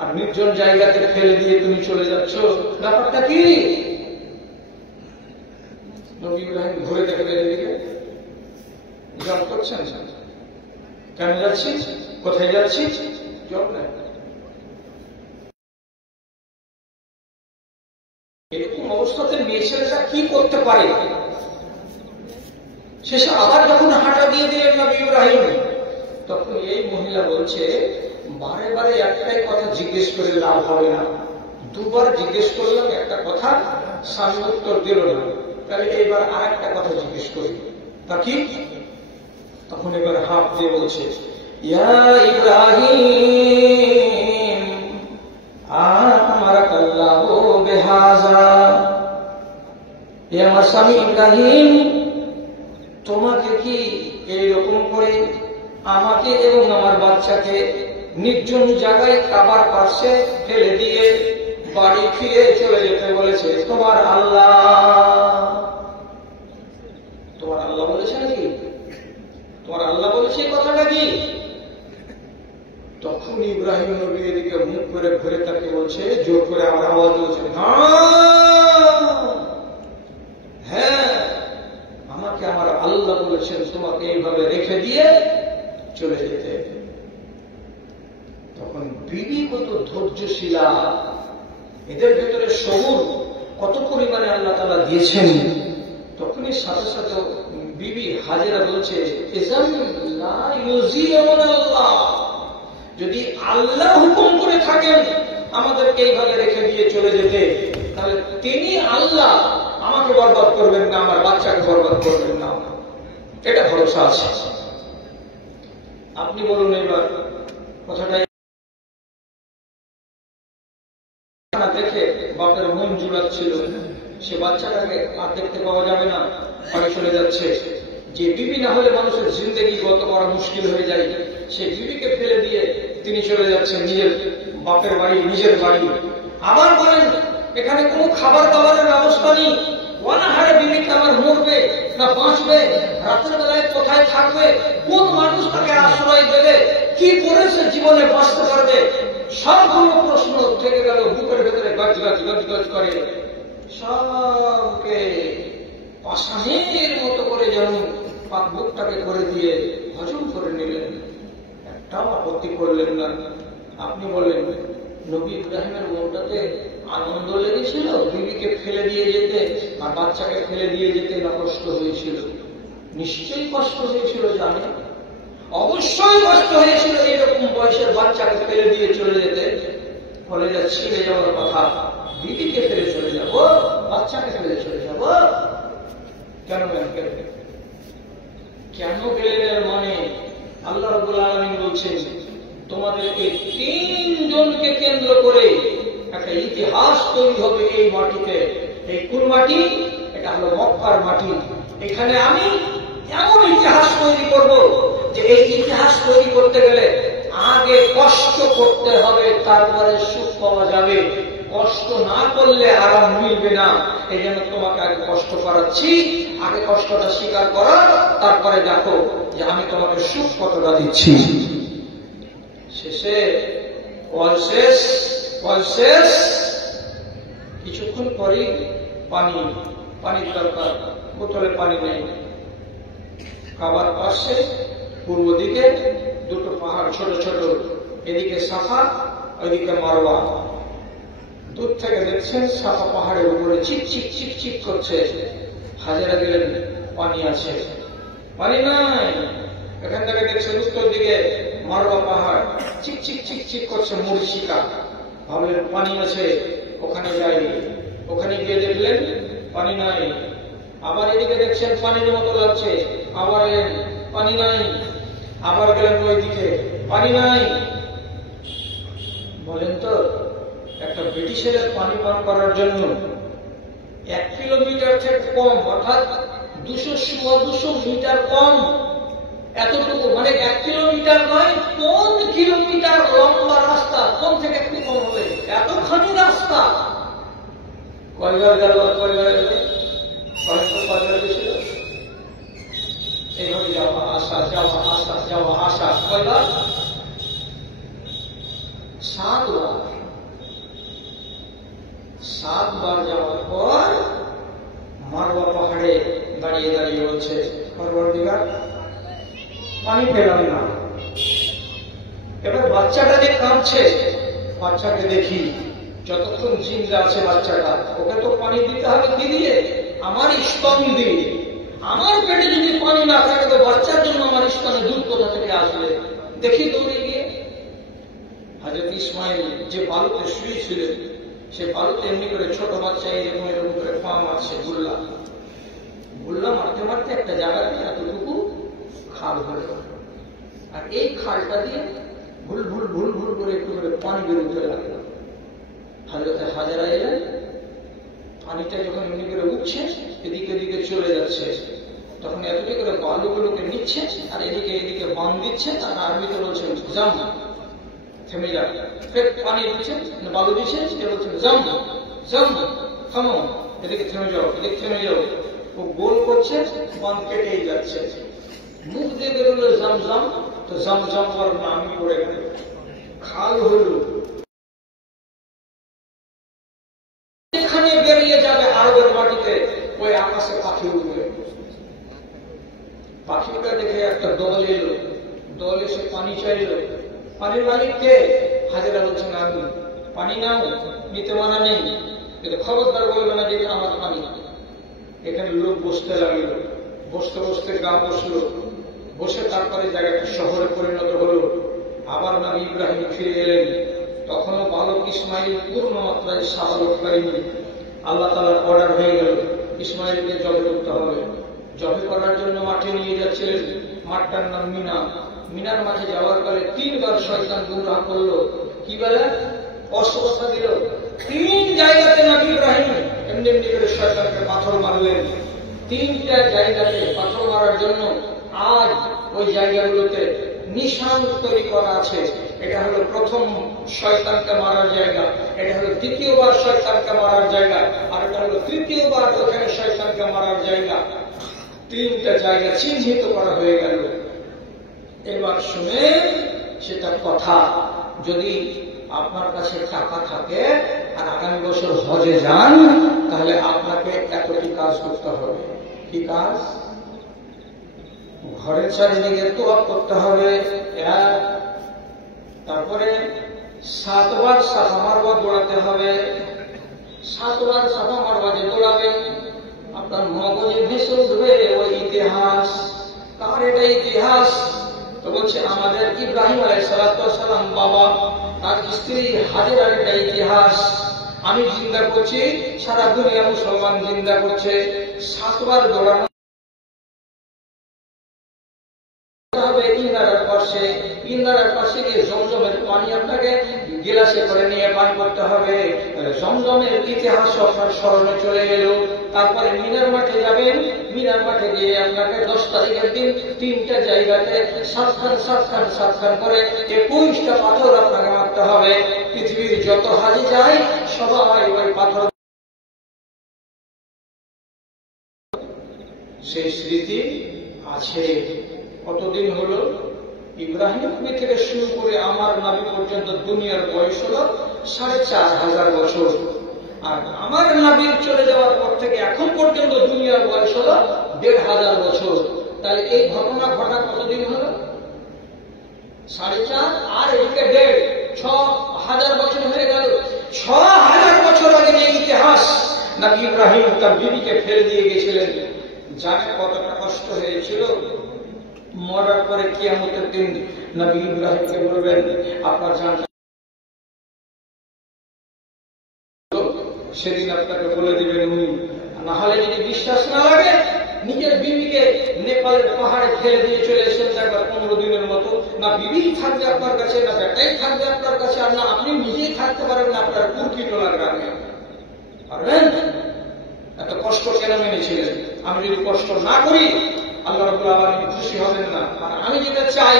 আর নির্জন জায়গাতে ফেলে দিয়ে তুমি চলে যাচ্ছ, ব্যাপারটা কি? নবী ইব্রাহিম ঘুরে দেখলেন এদিকে, জব করছেন, কেন যাচ্ছি, কোথায় যাচ্ছি, জব নাই। এরকম অবস্থাতে মেয়ে ছেলেটা কি করতে পারে? শেষে আবার যখন হাঁটা দিয়ে দিলেন নবী ইব্রাহিম, তখন এই মহিলা বলছে, বারে বারে একটাই কথা জিজ্ঞেস করে লাভ হবে না। 2 বার জিজ্ঞেস করলাম একটা কথা, স্বামী উত্তর দিল না, তাহলে এইবার আর একটা কথা জিজ্ঞেস করি, তা কি? তখন এবার হাত দিয়ে বলছে, ইয়া ইব্রাহিম আমারাকাল্লাহু বিহাযা। আমার স্বামী ইব্রাহিম, তোমাকে কি এইরকম করে আমাকে এবং আমার বাচ্চাকে নির্জন জায়গায় কাবার পাশে ফেলে দিয়ে বাড়ি ফিরে চলে যেতে বলেছে তোমার আল্লাহ? তোমার আল্লাহ বলেছে নাকি? তোমার আল্লাহ বলেছে এই কথাটা কি? তখন ইব্রাহিম নবী এদিকে মুখ করে ঘুরে তাকে বলছে, জোর করে আমার আওয়াজ বলছে, না, হ্যাঁ, আমাকে আমার আল্লাহ বলেছেন তোমাকে এইভাবে রেখে দিয়ে চলে যেতে। তখন বিবি কত ধৈর্যশীলা, এদের ভেতরে সবুর কত পরিমাণে আল্লাহ তাআলা দিয়েছেন। তখনই সাথে সাথে বিবি হাজেরা বলছে, যদি আল্লাহ হুকুম করে থাকেন আমাদেরকে এইভাবে রেখে দিয়ে চলে যেতে, তাহলে তিনি আল্লাহ আমাকে বরবাদ করবেন না, আমার বাচ্চাকে বরবাদ করবেন না, এটা ভরসা আছে। আপনি বলুন এবার কথাটা দেখে বাপের মন জুড়াচ্ছিল, সে বাচ্চাটাকে আর দেখতে পাওয়া যাবে না, বাড়ি চলে যাচ্ছে। যে বিবি না হলে মানুষের জিন্দেগি গত করা মুশকিল হয়ে যায়, সেই বিবিকে ফেলে দিয়ে তিনি চলে যাচ্ছেন নিজের বাপের বাড়ি, নিজের বাড়ি। আবার বলেন এখানে কোনো খাবার দাবারের ব্যবস্থা নেই, অনাহারে বিবিকে আমার মরবে না বাঁচবে, রাতের বেলায় কোথায় থাকবে, কোন মানুষ তাকে আশ্রয় দেবে, কি করে সে জীবনে বাঁচতে পারবে, সবগুলো প্রশ্ন থেকে গেল বুকের ভেতরে গজ গজ গজ গজ করে। সবকে পাশানের মতো করে যেন বুকটাকে করে দিয়ে হজম করে নিলেন, একটাও আপত্তি করলেন না। আপনি বলেন নবী ইব্রাহিমের মনটাতে আনন্দ লেগেছিল বিবিকে ফেলে দিয়ে যেতে আর বাচ্চাকে ফেলে দিয়ে যেতে, না কষ্ট হয়েছিল? নিশ্চয়ই কষ্ট হয়েছিল, জানে, অবশ্যই কষ্ট হয়েছিল এইরকম বয়সের বাচ্চাকে ফেলে দিয়ে চলে যেতে। বলে ছিঁড়ে যাওয়ার কথা, বিবিকে ফেলে চলে যাব, বাচ্চাকে ফেলে চলে যাব, কেন কেন গেলেন? মানে আল্লাহ রাব্বুল আলামিন বলছেন তোমাদেরকে তিনজনকে কেন্দ্র করে একটা ইতিহাস তৈরি হবে এই মাটিতে। এই কোন মাটি? এটা হলো মক্কার মাটি। এখানে আমি এমন ইতিহাস তৈরি করব যে এই ইতিহাস তৈরি করতে গেলে আগে কষ্ট করতে হবে, তারপরে সুখ পাওয়া যাবে। কষ্ট না করলে আরাম মিলবে না। এই জন্য তোমাকে আগে কষ্ট করাচ্ছি, আগে কষ্টটা স্বীকার করো, তারপরে দেখো যে আমি তোমাকে সুখ কতটা দিচ্ছি। শেষে শেষ কিছুক্ষণ পরেই পানির দরকার, বোতলে পানি নেই। কাবার পাশে পূর্ব দিকে দুটো পাহাড় ছোট ছোট, এদিকে সাফা, ওইদিকে মারওয়া। দূর থেকে দেখছেন সাফা পাহাড়ের উপরে চিকচিক চিকচিক করছে। হাজেরা গেলেন, পানি আছে? পানি নাই। এখান থেকে দেখছেন উত্তর দিকে মারওয়া পাহাড় চিকচিক চিকচিক করছে, মরিচিকা। ভাবলেন পানি আছে, ওখানে যাই। ওখানে গিয়ে দেখলেন পানি নাই। আবার এদিকে দেখছেন পানির মতো লাগছে, আবার এলেন, পানি নাই। আবার গেলেন ওইদিকে, পানি নাই। বলেন তো একটা ব্রিটিশের পানি পান করার জন্য 1 কিলোমিটার থেকে কম, অর্থাৎ 200 মিটার কম, এতটুকু মানে 1 কিলোমিটার নয়, কোন কিলোমিটার লম্বা রাস্তা, কোন থেকে একটু কম হবে, এতখানি রাস্তা। কয়বার গেল, কয়বার এলো, কয়বার গেছিল, এইভাবে যাওয়া আসা, যাওয়া আসা, যাওয়া আসা। কয়বার? 7 বার। 7 বার যাওয়ার পর মারওয়া পাহাড়ে দাঁড়িয়ে দাঁড়িয়ে বলছে, পরবর্তীবার পানি পেলাম না। এবার বাচ্চাটাকে কাঁদছে, বাচ্চাকে দেখি যতক্ষণ জিন্দা আছে বাচ্চাটা, ওকে তো পানি দিতে হবে। কি দিয়ে? আমার স্তন দিয়ে। আমার পেটে যদি পানি না থাকে তো বাচ্চার জন্য আমার স্তনে দুধ কোথা থেকে আসবে? দেখি দৌড়ে গিয়ে হযরত ইসমাইল যে বালুতে শুয়েছিলেন, সে বালুতে এমনি করে ছোট বাচ্চা এরকম এরকম করে পা মারছে, গুল্লা মারতে মারতে একটা জায়গাতে এতটুকু খাল হয়ে গেল। আর এই খালটা দিয়ে ভুল ভুল ভুল ভুল করে একটু করে পানি বেরোতে লাগলো। হযরত হাজেরা এলেন, পানিটা যখন এমনি করে উঠছে এদিকে এদিকে চলে যাচ্ছে, তখন এদিকে করে বালুগুলোকে নিচ্ছে আর এদিকে এদিকে বান দিচ্ছে, আর আরবিতে বলছেন জাম, থেমে যাবে। ফের পানি দিচ্ছে, বালু দিচ্ছে, এটা বলছেন জাম জাম, থামো, এদিকে থেমে যাও, এদিকে থেমে যাও। ও গোল করছে, বান কেটেই যাচ্ছে। মুখ দিয়ে বেরোলো জামজাম, তো জামজাম হওয়ার নামই পড়ে গেল, খাল হল। এখানে বেরিয়ে যাবে আরবের মাটিতে, ওই আকাশে পাখি উঠবে। পাখিটা দেখে একটা দল এলো, দল এসে পানি চাইল। পানির মালিক কে? হাজেরা বলছেন আমি। পানি নাও, নিতে মানা নেই, কিন্তু খবরদার বলবে না যে আমার পানি। এখানে লোক বসতে লাগলো, বসতে বসতে গা বসলো, বসে তারপরে জায়গাটা শহরে পরিণত হলো। আবার নবী ইব্রাহিম ফিরে এলেন, তখনও বালক ইসমাইল পূর্ণ মাত্রায় সাবালক হয়নি। আল্লাহ তাআলার অর্ডার হয়ে গেল, ইসমাইলকে জবে করতে হবে। জবে করার জন্য মাঠে নিয়ে যাচ্ছিলেন, মাঠটার নাম মিনা। মিনার মাঠে যাওয়ার পরে 3 বার শয়তান গুমরাহ করলো। কি বলে? অস্বস্থা দিল। 3 জায়গাতে নবী ইব্রাহিম এমনি এমনি করে শয়তানকে পাথর মারলেন। 3টা জায়গাতে পাথর মারার জন্য আজ ওই জায়গাগুলোতে নিশান তৈরি করা আছে। এটা হলো প্রথম শয়তানকে মারার জায়গা, এটা হলো দ্বিতীয়বার শয়তানকে মারার জায়গা, আর এটা হলো তৃতীয়বার ওখানে শয়তানকে মারার জায়গা। 3টা জায়গা চিহ্নিত করা হয়ে গেল। এবার শুনে সেটা কথা, যদি আপনার কাছে টাকা থাকে আর আগামী বছর হজে যান, তাহলে আপনাকে এতটি কাজ করতে হবে। কি কাজ? ঘরের চারিদিকে তোয়াফ করতে হবে, তারপরে 7 বার সাফা মারওয়া দৌড়াতে হবে। 7 বার সাফা মারওয়া যে দৌড়াবে, আপনার মগজে ভেসে উঠবে ওই ইতিহাস। কার এটা ইতিহাস? তো বলছে আমাদের ইব্রাহিম আলাইহিস সালাম বাবা, তার স্ত্রী হাজেরার এটা ইতিহাস। আমি জিন্দা করছি, সারা দুনিয়া মুসলমান জিন্দা করছে। 7 বার দৌড়ানো হবে ইন্দারার পাশে। ইন্দারার পাশে গিয়ে জমজমের পানি আপনাকে গিলাসে করে নিয়ে পান করতে হবে। জমজমের ইতিহাস আপনার স্মরণে চলে গেল। তারপরে মিনার মাঠে যাবেন, মিনার মাঠে গিয়ে আপনাকে 10 তারিখের দিন 3টা জায়গাতে 7 খান করে 21টা পাথর আপনাকে মারতে হবে। পৃথিবীর যত হাজি যায় সবাই ওই পাথর। সেই স্মৃতি আছে। কতদিন হলো? ইব্রাহিম নবী থেকে শুরু করে আমার নবী পর্যন্ত দুনিয়ার বয়স হল 4500 বছর। আর আমার নবীর চলে যাওয়ার পর থেকে এখন পর্যন্ত দুনিয়ার বয়স হল 1500 বছর। তাহলে এই ঘটনা ঘটা কতদিন হল? 4.5 আর এদিকে 1.5, 6000 বছর হয়ে গেল। 6000 বছর আগে এই ইতিহাস নবী ইব্রাহিম তার বিবিকে ফেলে দিয়ে গেছিলেন। জানে কতটা কষ্ট হয়েছিল? মরার পরে কিয়ামতের দিন নবী ইব্রাহিমকে বলবেন আপনার জান, সেদিন আপনাকে বলে দিবেন উনি। না হলে যদি বিশ্বাস না লাগে, নিজের বিবিকে নেপালের পাহাড়ে ফেলে দিয়ে চলে এসেছেন একবার 15 দিনের মতো। না বিবি থাকবে আপনার কাছে, না বেটাই থাকবে আপনার কাছে, আর না আপনি নিজেই থাকতে পারবেন না আপনার কুর্কি টোলার গ্রামে। পারবেন? এত কষ্ট কেন মেনেছিলেন? আমি যদি কষ্ট না করি আল্লাহ রাব্বুল আলামিন খুশি হবেন না, আর আমি যেটা চাই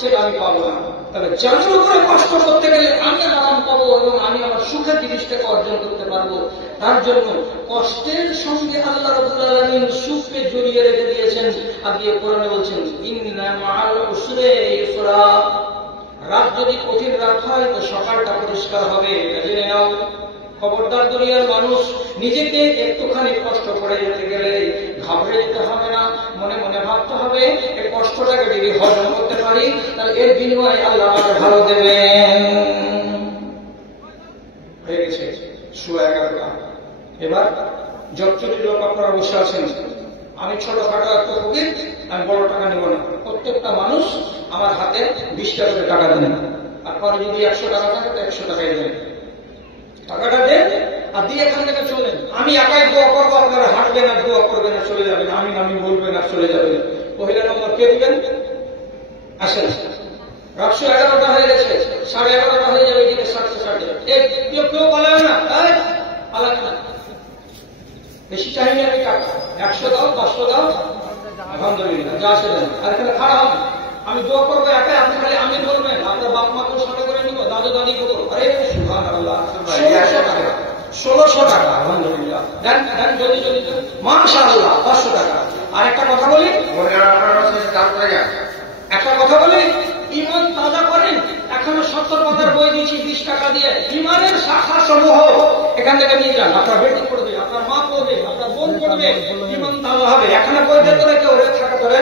সেটা আমি পাবো না। তাহলে যার উপরে কষ্ট করতে গেলে আমি আরাম পাবো এবং আমি আমার সুখের জিনিসটাকে অর্জন করতে পারবো। তার জন্য কষ্টের সঙ্গে আল্লাহ রাব্বুল আলামিন সুখকে জড়িয়ে রেখে দিয়েছেন। আর দিয়ে কোরআনে বলছেন ইন্না মাআল উসরি ইউসরা। রাত যদি কঠিন রাত হয় তো সকালটা পরিষ্কার হবে। জেনে নাও, খবরদার দুনিয়ার মানুষ, নিজেকে একটুখানি কষ্ট করে যেতে গেলে ঘাবড়ে যেতে হবে না, মনে মনে ভাবতে হবে এই কষ্টটাকে যদি হজম করতে পারি তাহলে এর বিনিময়ে আল্লাহ আমাকে ভালো দেবেন। হয়ে গেছে 11:15। এবার যতটি লোক আপনারা বসে আছেন, আমি ছোটখাটো একটা ফকির, আমি বড় টাকা নেব না। প্রত্যেকটা মানুষ আমার হাতে 20টা করে টাকা দেন, আর পরে যদি 100 টাকা থাকে তো 100 টাকাই দেন। টাকাটা দেন আর দিয়ে এখান থেকে চলেন। আমি একাই দোয়া করবো, আপনারা হাঁটবেন আর দোয়া করবেন আর চলে যাবেন, আমি নামি বলবেন আর চলে যাবেন। পহিলা নম্বর কে দিবেন? আসেন। রাত 11টা হয়ে গেছে, 11:30 হয়ে যাবে, এদিকে 7:60। কেউ পালাবে না, পালাবে না। চাইনি আমি টাকা, 100 দাও, 500 দাও, আলহামদুলিল্লাহ, যা আছে দেন। আর এখানে খারাপ হবে, আমি দোয়া করবো একাই, আপনি খালি আমি বলবেন, আপনার বাপ মাকেও সাথে করে নিব, দাদু দাদি করবো। আরে সুবহানাল্লাহ, 1600 টাকা, 1600 টাকা, আলহামদুলিল্লাহ, দেন দেন, জলদি জলদি, মাশাআল্লাহ, 500 টাকা। আর একটা কথা বলি, একটা কথা বলি, ইমান তাজা করেন। এখনো 70 পাতার বই দিয়েছি 20 টাকা দিয়ে, ইমানের শাখা সমূহ এখান থেকে নিয়ে যান। আপনার বেটি পড়বে, আপনার মা পড়বে, আপনার বোন পড়বে, ইমান তাজা হবে। এখানে বইতে করে কেউ রেট থাকা করে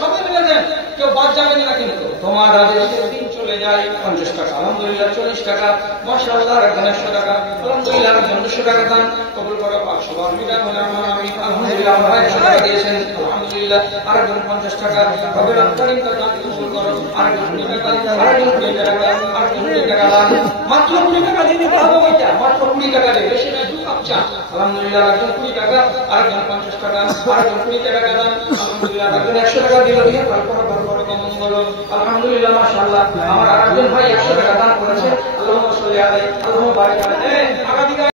সবাই মিলে দেন, কেউ বাদ যাবেন না কিন্তু। তোমার আদেশের দিন চলে যায় 50 টাকা, আলহামদুলিল্লাহ, 40 টাকা, মাশাআল্লাহ, একজন 100 টাকা, আলহামদুলিল্লাহ, একজন 200 টাকা দান, কবুল করো 500 বার মিলান হলে আমি আলহামদুলিল্লাহ, আমার ভাই 100 টাকা দিয়েছেন, আলহামদুলিল্লাহ, আরেকজন 50 টাকা, রবের আন্তরিক দান কবুল করো, আরেকজন 20 টাকা, আরেকজন 20 টাকা, আরেকজন 20 টাকা দান, মাত্র 20 টাকা দিয়ে দিতে হবে, ওইটা মাত্র 20 টাকা দিয়ে, বেশি না, 2 কাপ চা, আলহামদুলিল্লাহ, একজন 20 টাকা, আরেকজন 50 টাকা, আরেকজন 20 টাকা দান, আলহামদুলিল্লাহ, একজন 100 টাকা দিল, দিয়ে তারপর কেমন বলো, আলহামদুলিল্লাহ, মাশাআল্লাহ, আমার আরেকজন ভাই 100 টাকা দান করেছে, আল্লাহুম্মা সাল্লি আলাইহি, আল্লাহুম্মা বারিক আলাইহি।